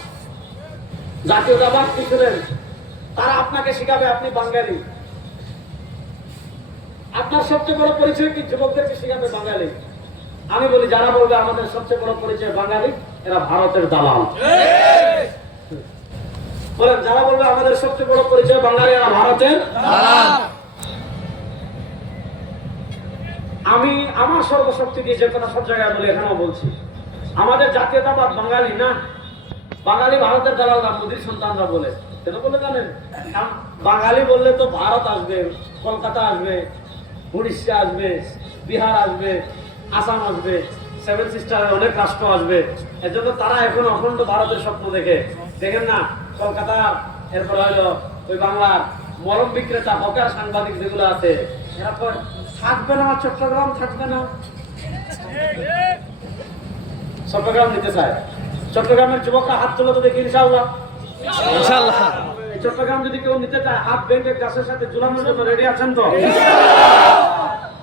জাতীয়তাবাদ কি ছিলেন? তারা আপনাকে শিখাবে আপনি বাঙালি। আপনার সবচেয়ে বড় পরিচয় কি যুবকদেরকে শিখাবে বাঙালি। আমি বলি যারা বলবে আমাদের সবচেয়ে বড় পরিচয় বাঙালি, এরা ভারতের দালাল। বলেন যারা বলবে আমাদের সবচেয়ে বড় পরিচয় বাঙালি, এরা ভারতের দালাল। আমি আমার সর্বশক্তি দিয়ে যে কোনো সব জায়গায় বলি, এখানেও বলছি, আমাদের জাতীয়তাবাদ বাঙালি না, বাঙালি ভারতের দালালরা, মোদির সন্তানরা বলে। কেন বলে জানেন? কারণ বাঙালি বললে তো ভারত আসবে, কলকাতা আসবে, উড়িষ্যা আসবে, বিহার আসবে, আসাম আসবে, সেভেন সিস্টারের অনেক রাষ্ট্র আসবে। এর জন্য তারা এখন অখণ্ড ভারতের স্বপ্ন দেখে। দেখেন না কলকাতা, এরপর হলো ওই বাংলার মরম বিক্রেতা, হকার, সাংবাদিক যেগুলো আছে, এরা থাকবে না, চট্টগ্রাম থাকবে না, চট্টগ্রাম নিতে চায়। চট্টগ্রামের যুবকরা হাত তুলে তো দেখি ইনশাআল্লাহ। ইনশাআল্লাহ। চট্টগ্রাম যদি কেউ নিতে চায়, হাত বেঁধে গাছের সাথে ঝুলানোর জন্য রেডি আছেন তো?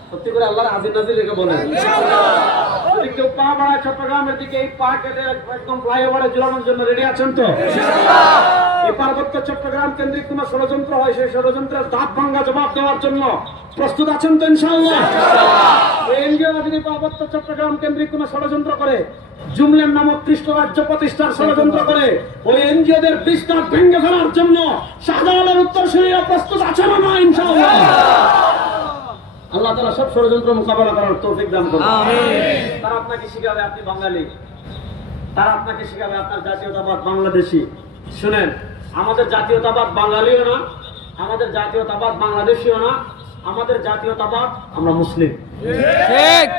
সত্যি করে আল্লাহর আজিজ নাজির রেখে বলেন। যদি কেউ পা বাড়ায় চট্টগ্রামের দিকে, এই পা কেটে একদম ফ্লাইওভারে ঝুলানোর জন্য রেডি আছেন তো? এই পার্বত্য চট্টগ্রাম কেন্দ্রিক কোন ষড়যন্ত্র হয়, সেই ষড়যন্ত্রের দাঁত ভাঙ্গা জবাব দেওয়ার জন্য প্রস্তুত আছেন তো ইনশাআল্লাহ? এনজিও যদি পার্বত্য চট্টগ্রাম কেন্দ্রিক কোন ষড়যন্ত্র করে, জুমলেন নামক খ্রিস্ট রাজ্য প্রতিষ্ঠার ষড়যন্ত্র করে, ওই এনজিওদের বিস্তার ভেঙে ফেলার জন্য শাহজালালের উত্তরসূরিরা প্রস্তুত আছেন না ইনশাআল্লাহ? আল্লাহ তাআলা সব ষড়যন্ত্র মোকাবেলা করার তৌফিক দান করুন। আমিন। তারা আপনাকে শিখাবে আপনি বাঙালি, তারা আপনাকে শিখাবে আপনার জাতীয়তাবাদ বাংলাদেশী। শুনেন, আমাদের জাতীয়তাবাদ বাঙালিও না, আমাদের জাতীয়তাবাদ বাংলাদেশীও না, আমাদের জাতীয়তাবাদ আমরা মুসলিম। ঠিক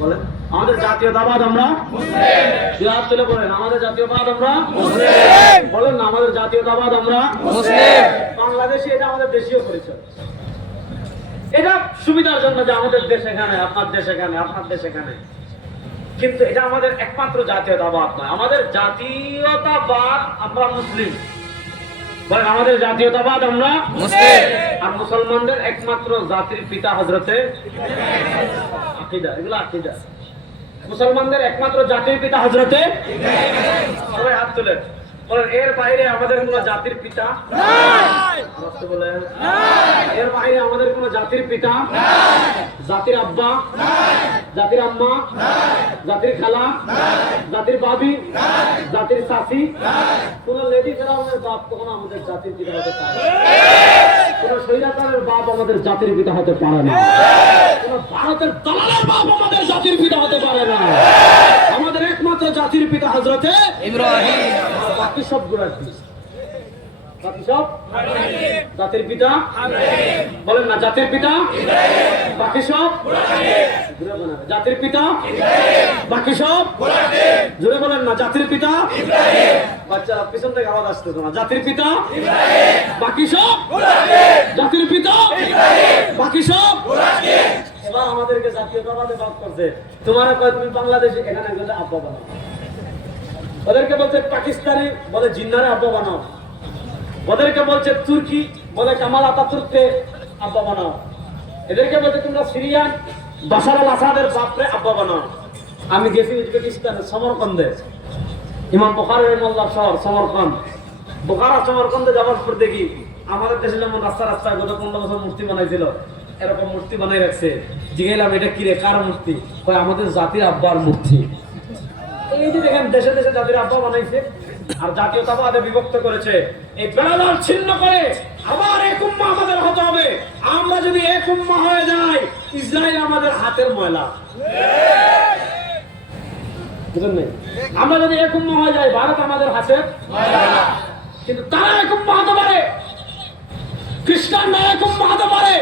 বলেন আমাদের জাতীয়তাবাদ আমরা মুসলিম। দুই হাত তুলে বলেন আমাদের জাতীয়তাবাদ আমরা মুসলিম। বলেন না আমাদের জাতীয়তাবাদ আমরা মুসলিম। বাংলাদেশী, এটা আমাদের দেশীয় পরিচয়। এটা সুবিধার জন্য যে আমাদের দেশ এখানে, আপনার দেশ এখানে, আপনার দেশ এখানে, কিন্তু এটা আমাদের একমাত্র জাতীয়তাবাদ নয়। আমাদের জাতীয়তাবাদ আমরা মুসলিম। বলেন আমাদের জাতীয়তাবাদ আমরা মুসলিম। আর মুসলমানদের একমাত্র জাতির পিতা হযরতে আকীদা, এগুলো আকীদা। মুসলমানদের একমাত্র জাতির পিতা হযরতে সবাই হাত তুলেন, বলেন এর বাইরে আমাদের কোনো জাতির পিতা নাই। বলেন এর বাইরে আমাদের কোনো জাতির পিতা নাই, জাতির আব্বা নাই, জাতির আম্মা নাই, জাতির খালা নাই, জাতির বাবি নাই, জাতির চাচি নাই। কোন লেডি ফেরাউনের বাপ কখনো আমাদের জাতির পিতা হতে পারে না। কোন স্বৈরাচারের বাপ আমাদের জাতির পিতা হতে পারে না। কোন ভারতের দালালের বাপ আমাদের জাতির পিতা হতে পারে না। আমাদের একমাত্র জাতির পিতা হযরতে ইব্রাহিম। বাকি সব গোড়ার পিস, বাকি সব জাতির পিতা। বলেন না জাতির পিতা, বাকি সব জাতির পিতা, বাকি সব জোরে বলেন না জাতির পিতা। বাচ্চা পিছন থেকে আওয়াজ আসতে না, জাতির পিতা, বাকি সব জাতির পিতা, বাকি সব। এবার আমাদেরকে জাতীয়তাবাদে বাদ করছে। তোমার কয় তুমি বাংলাদেশে, এখানে গেলে আব্বা বানাও। ওদেরকে বলছে পাকিস্তানি, বলে জিন্নারে আব্বা বানাও। ওদেরকে বলছে তুর্কি, বলে কামাল আতাতুর্ককে আব্বা বানাও। এদেরকে বলছে তোমরা সিরিয়ান, বাশার আল আসাদের বাপরে আব্বা বানাও। আমি গেছি উজবেকিস্তানের সমরকন্দে, ইমাম বুখারী রাহিমাহুল্লাহ শহর সমরকন্দ। বুখারা সমরকন্দে যাওয়ার পর দেখি আমাদের দেশে যেমন রাস্তা রাস্তায় গত 15 বছর মূর্তি বানাইছিল, এরকম মূর্তি বানাই রাখছে। জিজ্ঞাসলাম এটা কি রে, কার মূর্তি? কয় আমাদের জাতির আব্বার মূর্তি। এই যে দেখেন দেশে দেশে জাতির আব্বা বানাইছে আর জাতীয়তাবাদে বিভক্ত করেছে। এই বেড়াদার ছিন্ন করে আবার এক উম্মাহ আমাদের হতে হবে। আমরা যদি এক উম্মাহ হয়ে যাই, ইসরায়েল আমাদের হাতের ময়লা। বুঝলেন নাই? আমরা যদি এক উম্মাহ হয়ে যাই, ভারত আমাদের হাতের ময়লা। কিন্তু তারা এক উম্মাহ হতে পারে, খ্রিস্টানরা এক উম্মাহ হতে পারে,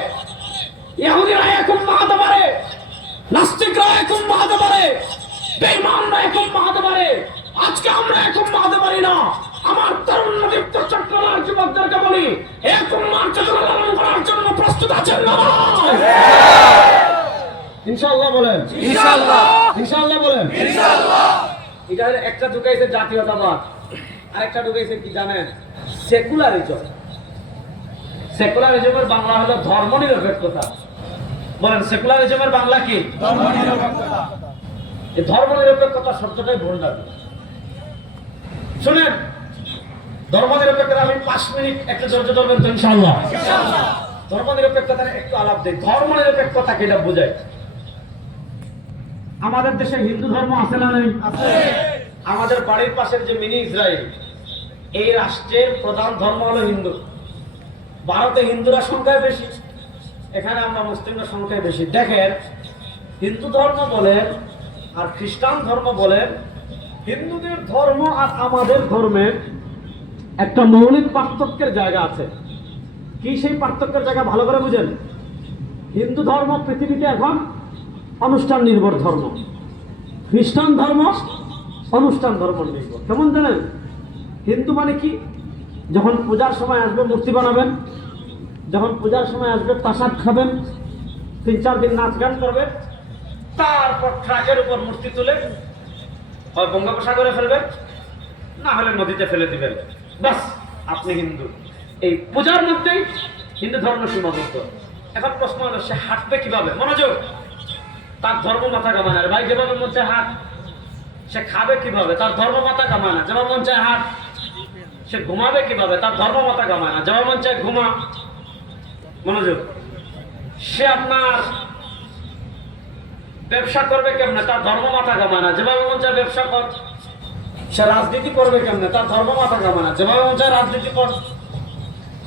ইহুদিরা এক উম্মাহ হতে পারে, নাস্তিকরা এক উম্মাহ হতে পারে, বেঈমানরা এক উম্মাহ হতে পারে। আজকে আমরা এক উম্মাহ হতে পারি না। আমার তরুণ দীপ্ত চট্টগ্রামের যুবকদেরকে বলি, এক উম্মাহর চেতনা লালন করার জন্য প্রস্তুত আছেন না? ইনশাআল্লাহ বলেন ইনশাআল্লাহ। ইনশাআল্লাহ বলেন ইনশাআল্লাহ। এটা একটা ঢুকাইছে জাতীয়তাবাদ, আরেকটা ঢুকাইছে কি জানেন? সেকুলারিজম। সেকুলারিজমের বাংলা হলো ধর্মনিরপেক্ষতা। বলেন সেকুলারিজমের বাংলা কি? এই ধর্মনিরপেক্ষতা শব্দটাই ভুল না। শুনেন, ধর্মনিরপেক্ষতা আমি 5 মিনিট একটা ধৈর্য ধরবেন তো ইনশাআল্লাহ। ধর্মনিরপেক্ষতার একটু আলাপ দেই। ধর্মনিরপেক্ষতা কি এটা বোঝায়? আমাদের দেশে হিন্দু ধর্ম আছে না নেই? আছে। আমাদের বাড়ির পাশের যে মিনি ইসরায়েল, এই রাষ্ট্রের প্রধান ধর্ম হলো হিন্দু। ভারতে হিন্দুরা সংখ্যায় বেশি, এখানে আমরা মুসলিমরা সংখ্যায় বেশি। দেখেন, হিন্দু ধর্ম বলেন আর খ্রিস্টান ধর্ম বলেন, হিন্দুদের ধর্ম আর আমাদের ধর্মের একটা মৌলিক পার্থক্যের জায়গা আছে। কি সেই পার্থক্যের জায়গা ভালো করে বুঝেন। হিন্দু ধর্ম পৃথিবীতে এখন অনুষ্ঠান নির্ভর ধর্ম, খ্রিস্টান ধর্ম অনুষ্ঠান ধর্ম নির্ভর। কেমন জানেন? হিন্দু মানে কি? যখন পূজার সময় আসবে মূর্তি বানাবেন, যখন পূজার সময় আসবে প্রসাদ খাবেন, 3-4 দিন নাচ গান করবেন, তারপর ট্রাকের উপর মূর্তি তুলে হয় বঙ্গোপসাগরে ফেলবেন, না হলে নদীতে ফেলে দিবেন। বাস, আপনি হিন্দু। এই পূজার মধ্যেই হিন্দু ধর্ম সীমাবদ্ধ। এখন প্রশ্ন হলো, সে হাঁটবে কিভাবে? মনোযোগ। তার ধর্ম মাথা কামায় না। ভাই, যেভাবে মন চায় হাঁট। সে খাবে কিভাবে? তার ধর্ম মাথা কামায় না। যেভাবে মন চায় হাঁট। সে ঘুমাবে কিভাবে? তার ধর্ম মাথা কামায় না। যেভাবে মন চায় ঘুমা। মনোযোগ। সে আপনার ব্যবসা করবে কেমনে? তার ধর্ম মাথা কামায় না। যেভাবে মন চায় ব্যবসা কর। সে রাজনীতি করবে কেমনে? তার ধর্ম মাথা কামায় না। যেভাবে মন চায় রাজনীতি কর।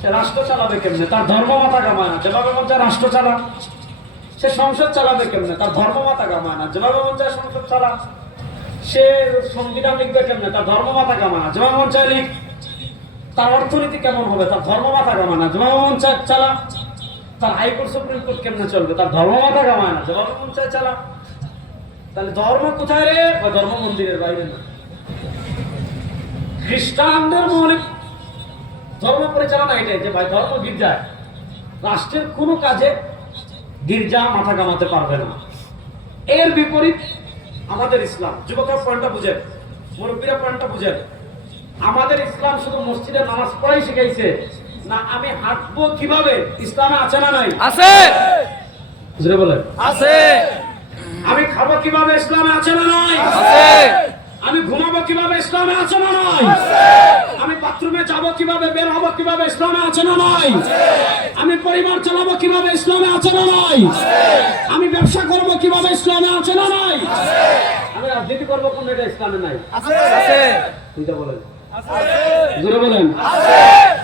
সে রাষ্ট্র চালাবে কেমনে? তার ধর্ম মাথা কামায় না। যেভাবে মন চায় রাষ্ট্র চালা। সে সংসদ চালাবে কেমনে? তার ধর্ম মাথা কামায় না। যেভাবে মন চায় সংসদ চালা। সে সংবিধান লিখবে কেমনে? তার ধর্ম মাথা কামায় না। যেভাবে মন চায় লিখ। তার অর্থনীতি কেমন হবে? তার ধর্ম মাথা কামায় না। যেভাবে মন চায় চালা। তার হাইকোর্ট সুপ্রিম কোর্ট কেমনে চলবে? তার ধর্ম মাথা কামায় না। যেভাবে মন চায় চালা। তাহলে ধর্ম কোথায় রে? ধর্ম মন্দিরের বাইরে না। খ্রিস্টানদের মৌলিক ধর্ম পরিচালনা এটাই যে ভাই, ধর্ম গির্জায়, রাষ্ট্রের কোনো কাজে গির্জা মাথা কামাতে পারবে না। এর বিপরীত আমাদের ইসলাম। যুবকরা পয়েন্টটা বুঝেন, মুরব্বীরা পয়েন্টটা বুঝেন। আমাদের ইসলাম শুধু মসজিদে নামাজ পড়াই শিখাইছে না, আমি হাঁটবো কিভাবে ইসলামে আছে না নাই? আছে। বুঝলে বলেন? আছে। আমি খাবো কিভাবে ইসলামে আছে না নাই? আছে। আমি ঘুমাবো কিভাবে ইসলামে আছে না নাই? আমি বাথরুমে যাবো কিভাবে, বের হবো কিভাবে ইসলামে আছে না নাই? আমি পরিবার চালাবো কিভাবে ইসলামে আছে না নাই? আমি ব্যবসা করবো কিভাবে ইসলামে আছে না নাই? আমি রাজনীতি করবো কোন এটা ইসলামে নাই? আছে। এটা বলেন, জোরে বলেন।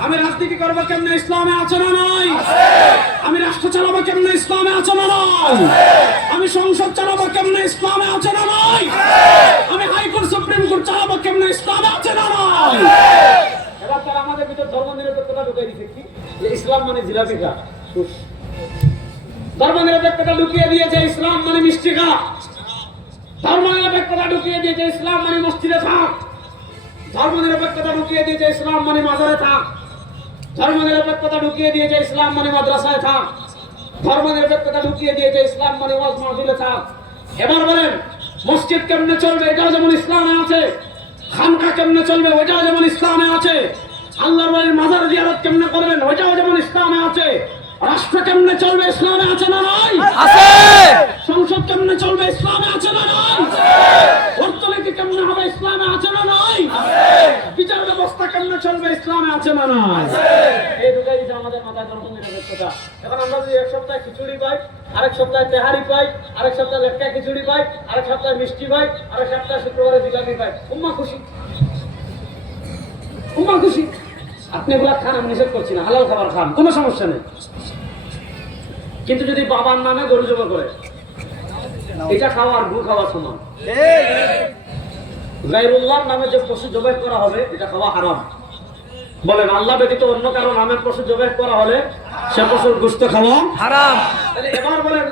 আমি রাজনীতি করবো কেমনে ইসলামে আছে না নাই? আমি রাষ্ট্র চালাবো কেমনে ইসলামে আছে না নাই? আমি সংসদ চালাবো কেমনে ইসলামে আছে না নাই? আমি হাইকোর্ট সুপ্রিম কোর্ট চালাবো কেমনে ইসলামে আছে না নাই? এবার তারা আমাদের ভিতর ধর্ম নিরপেক্ষতা ঢুকিয়ে দিচ্ছে কি, যে ইসলাম মানে জিলাপি খা। ধর্ম নিরপেক্ষতা ঢুকিয়ে দিয়েছে ইসলাম মানে মিষ্টি খা। ধর্ম নিরপেক্ষতা ঢুকিয়ে দিয়েছে ইসলাম মানে মসজিদে থাক। ধর্ম নিরপেক্ষতা ঢুকিয়ে দিয়েছে ইসলাম মানে মাজারে থাক। ধর্ম নিরপেক্ষতা ঢুকিয়ে দিয়েছে ইসলাম মানে মাদ্রাসায় থাক। ধর্ম নিরপেক্ষতা ঢুকিয়ে দিয়েছে ইসলাম মানে ওয়াজ মাহফিলে থাক। এবার বলেন, মসজিদ কেমনে চলবে? এটাও যেমন ইসলামে আছে। খানকা কেমনে চলবে? ওইটাও যেমন ইসলামে আছে। আল্লাহর ওলির মাজার জিয়ারত কেমনে করবেন? ওইটাও যেমন ইসলামে আছে। রাষ্ট্র কেমনে চলবে? ইসলামে আছে না নাই? আছে। সংসদ কেমনে চলবে? ইসলামে আছে না নাই? অর্থনীতি কেমনে হবে? ইসলামে আছে না নাই? বিচার ব্যবস্থা কেমনে চলবে? ইসলামে আছে না নাই? এই দুটাই যে আমাদের মাথায় ধর্ম নিরপেক্ষতা। এখন আমরা যদি এক সপ্তাহে খিচুড়ি পাই, আরেক সপ্তাহে তেহারি পাই, আরেক সপ্তাহে লেটকা খিচুড়ি পাই, আরেক সপ্তাহে মিষ্টি পাই, আরেক সপ্তাহে শুক্রবারে জিলাপি পাই, উম্মা খুশি, উম্মা খুশি। আপনি এগুলা খান, আমি নিষেধ করছি না, হালাল খাবার খান, কোনো সমস্যা নেই। কিন্তু যদি বাবার নামে গরু জবা করে, এটা খাওয়া আর গু খাওয়া সমান। গায়রুল্লাহর নামে যে পশু জবাই করা হবে, এটা খাওয়া হারাম। বলেন, আল্লাহ ব্যতীত অন্য কারো নামে পশু জবাই করা হলে সে পশুর গোশত খাওয়া হারাম। তাহলে এবার বলেন,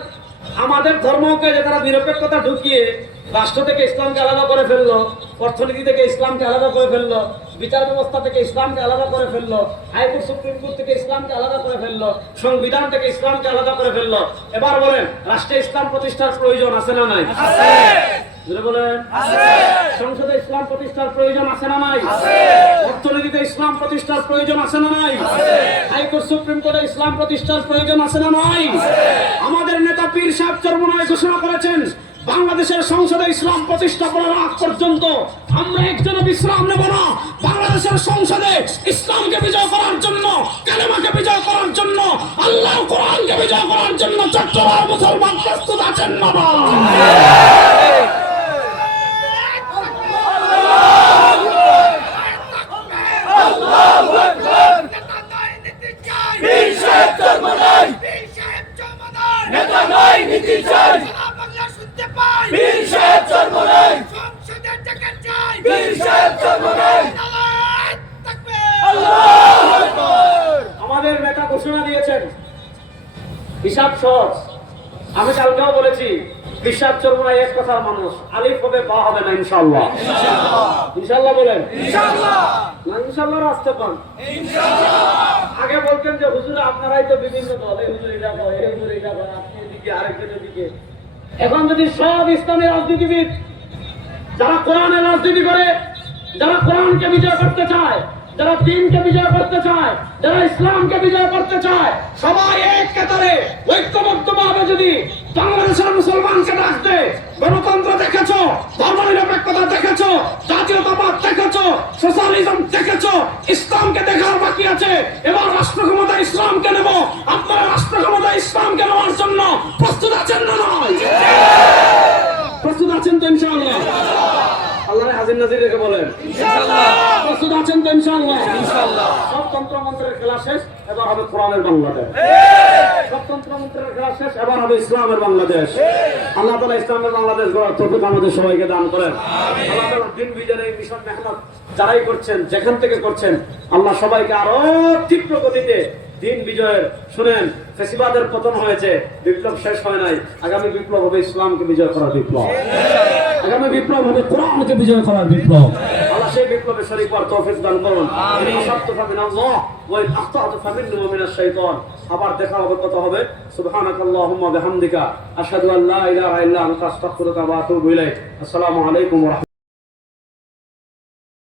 আমাদের ধর্মকে যে তারা নিরপেক্ষতা ঢুকিয়ে রাষ্ট্র থেকে ইসলামকে আলাদা করে ফেললো, অর্থনীতি থেকে ইসলামকে আলাদা করে ফেললো, বিচার ব্যবস্থা থেকে ইসলামকে আলাদা করে ফেললো, হাইকোর্ট সুপ্রিম কোর্ট থেকে ইসলামকে আলাদা করে ফেললো, সংবিধান থেকে ইসলামকে আলাদা করে ফেললো। এবার বলেন, রাষ্ট্রে ইসলাম প্রতিষ্ঠার প্রয়োজন আছে না নাই? বলেন, সংসদে ইসলাম প্রতিষ্ঠার প্রয়োজন আছে না নাই? অর্থনীতিতে ইসলাম প্রতিষ্ঠার প্রয়োজন আছে না নাই? হাইকোর্ট সুপ্রিম কোর্টে ইসলাম প্রতিষ্ঠার প্রয়োজন আছে না নাই? আমাদের নেতা পীর সাহেব চরমোনাই ঘোষণা করেছেন, বাংলাদেশের সংসদে ইসলাম প্রতিষ্ঠা করার আগ পর্যন্ত আমরা একজন বিশ্রাম নেব না। বাংলাদেশের সংসদে ইসলামকে বিজয় করার জন্য, কালেমাকে বিজয় করার জন্য, আল্লাহ কোরআনকে বিজয় করার জন্য চট্টগ্রাম মুসলমান প্রস্তুত আছেন না? পীর সাহেব চরমোনাই নেতা নাই নীতি চাই। পীর সাহেব চরমোনাই পীর সাহেব চরমোনাই আল্লাহু আকবার। আমাদের নেতা ঘোষণা দিয়েছেন হিসাব সহজ। আমি কালকেও বলেছি, হিসাব চরমোনাই এক কথার মানুষ, আলিফ হবে বা হবে না ইনশাআল্লাহ। ইনশাআল্লাহ বলেন। না ইনশাআল্লাহ আসতে পান। আগে বলতেন যে হুজুর আপনারাই তো বিভিন্ন দল, এই হুজুর এটা কয়, এই হুজুর এটা কয়, আপনি এদিকে আরেকজন এদিকে। এখন যদি সব ইসলামী রাজনীতিবিদ যারা কোরআনের রাজনীতি করে, যারা কোরআনকে বিজয় করতে চায়, যারা দ্বীনকে বিজয় করতে চায়, যারা ইসলামকে বিজয় করতে চায়, সবাই এক কাতারে ঐক্যবদ্ধভাবে যদি বাংলাদেশের মুসলমানকে ডাক দেয়, গণতন্ত্র দেখেছো, ধর্মনিরপেক্ষতা দেখেছো, জাতীয়তাবাদ দেখেছো, সোশ্যালিজম দেখেছো, ইসলামকে দেখার বাকি আছে। এবার রাষ্ট্র ক্ষমতা ইসলামকে নেব। আপনারা রাষ্ট্র ক্ষমতা ইসলামকে নেওয়ার জন্য প্রস্তুত আছেন না নয়? প্রস্তুত আছেন তো ইনশাআল্লাহ? আল্লাহ হাজির নাজির রেখে বলেন ইনশাআল্লাহ। প্রস্তুত আছেন তো ইনশাআল্লাহ? ইনশাআল্লাহ। সব তন্ত্রমন্ত্রের খেলা শেষ, এবার হবে কোরআনের বাংলাদেশ। সব তন্ত্রমন্ত্রের খেলা শেষ, এবার হবে ইসলামের বাংলাদেশ। আল্লাহ তাআলা ইসলামের বাংলাদেশ গড়ার তৌফিক আমাদের সবাইকে দান করেন। আল্লাহ তাআলা দিন বিজয়ের এই মিশন মেহনত যারাই করছেন, যেখান থেকে করছেন, আল্লাহ সবাইকে আরো তীব্র গতিতে দিন বিজয়ের। শুনেন, ফেসিবাদের পতন হয়েছে, বিপ্লব শেষ হয় নাই। আগামী বিপ্লব হবে ইসলামকে বিজয় করার বিপ্লব। আগামী বিপ্লব হবে কোরআনকে বিজয় করার বিপ্লব। আল্লাহ সেই বিপ্লবে শরীক হওয়ার তৌফিক দান করুন। ইন আসাবতু ফামিনাল্লাহ ওয়া ইন আখতাতু ফামিন্নি ওয়া মিনাশ শাইতান। আবার দেখা হবে, কত হবে? সুবহানাকাল্লাহুম্মা বিহামদিকা আশহাদু আল্লা ইলাহা ইল্লা আনতা আস্তাগফিরুকা ওয়া আতুবু ইলাইক। আসসালামু আলাইকুম ওয়া রাহমাতুল্লাহ।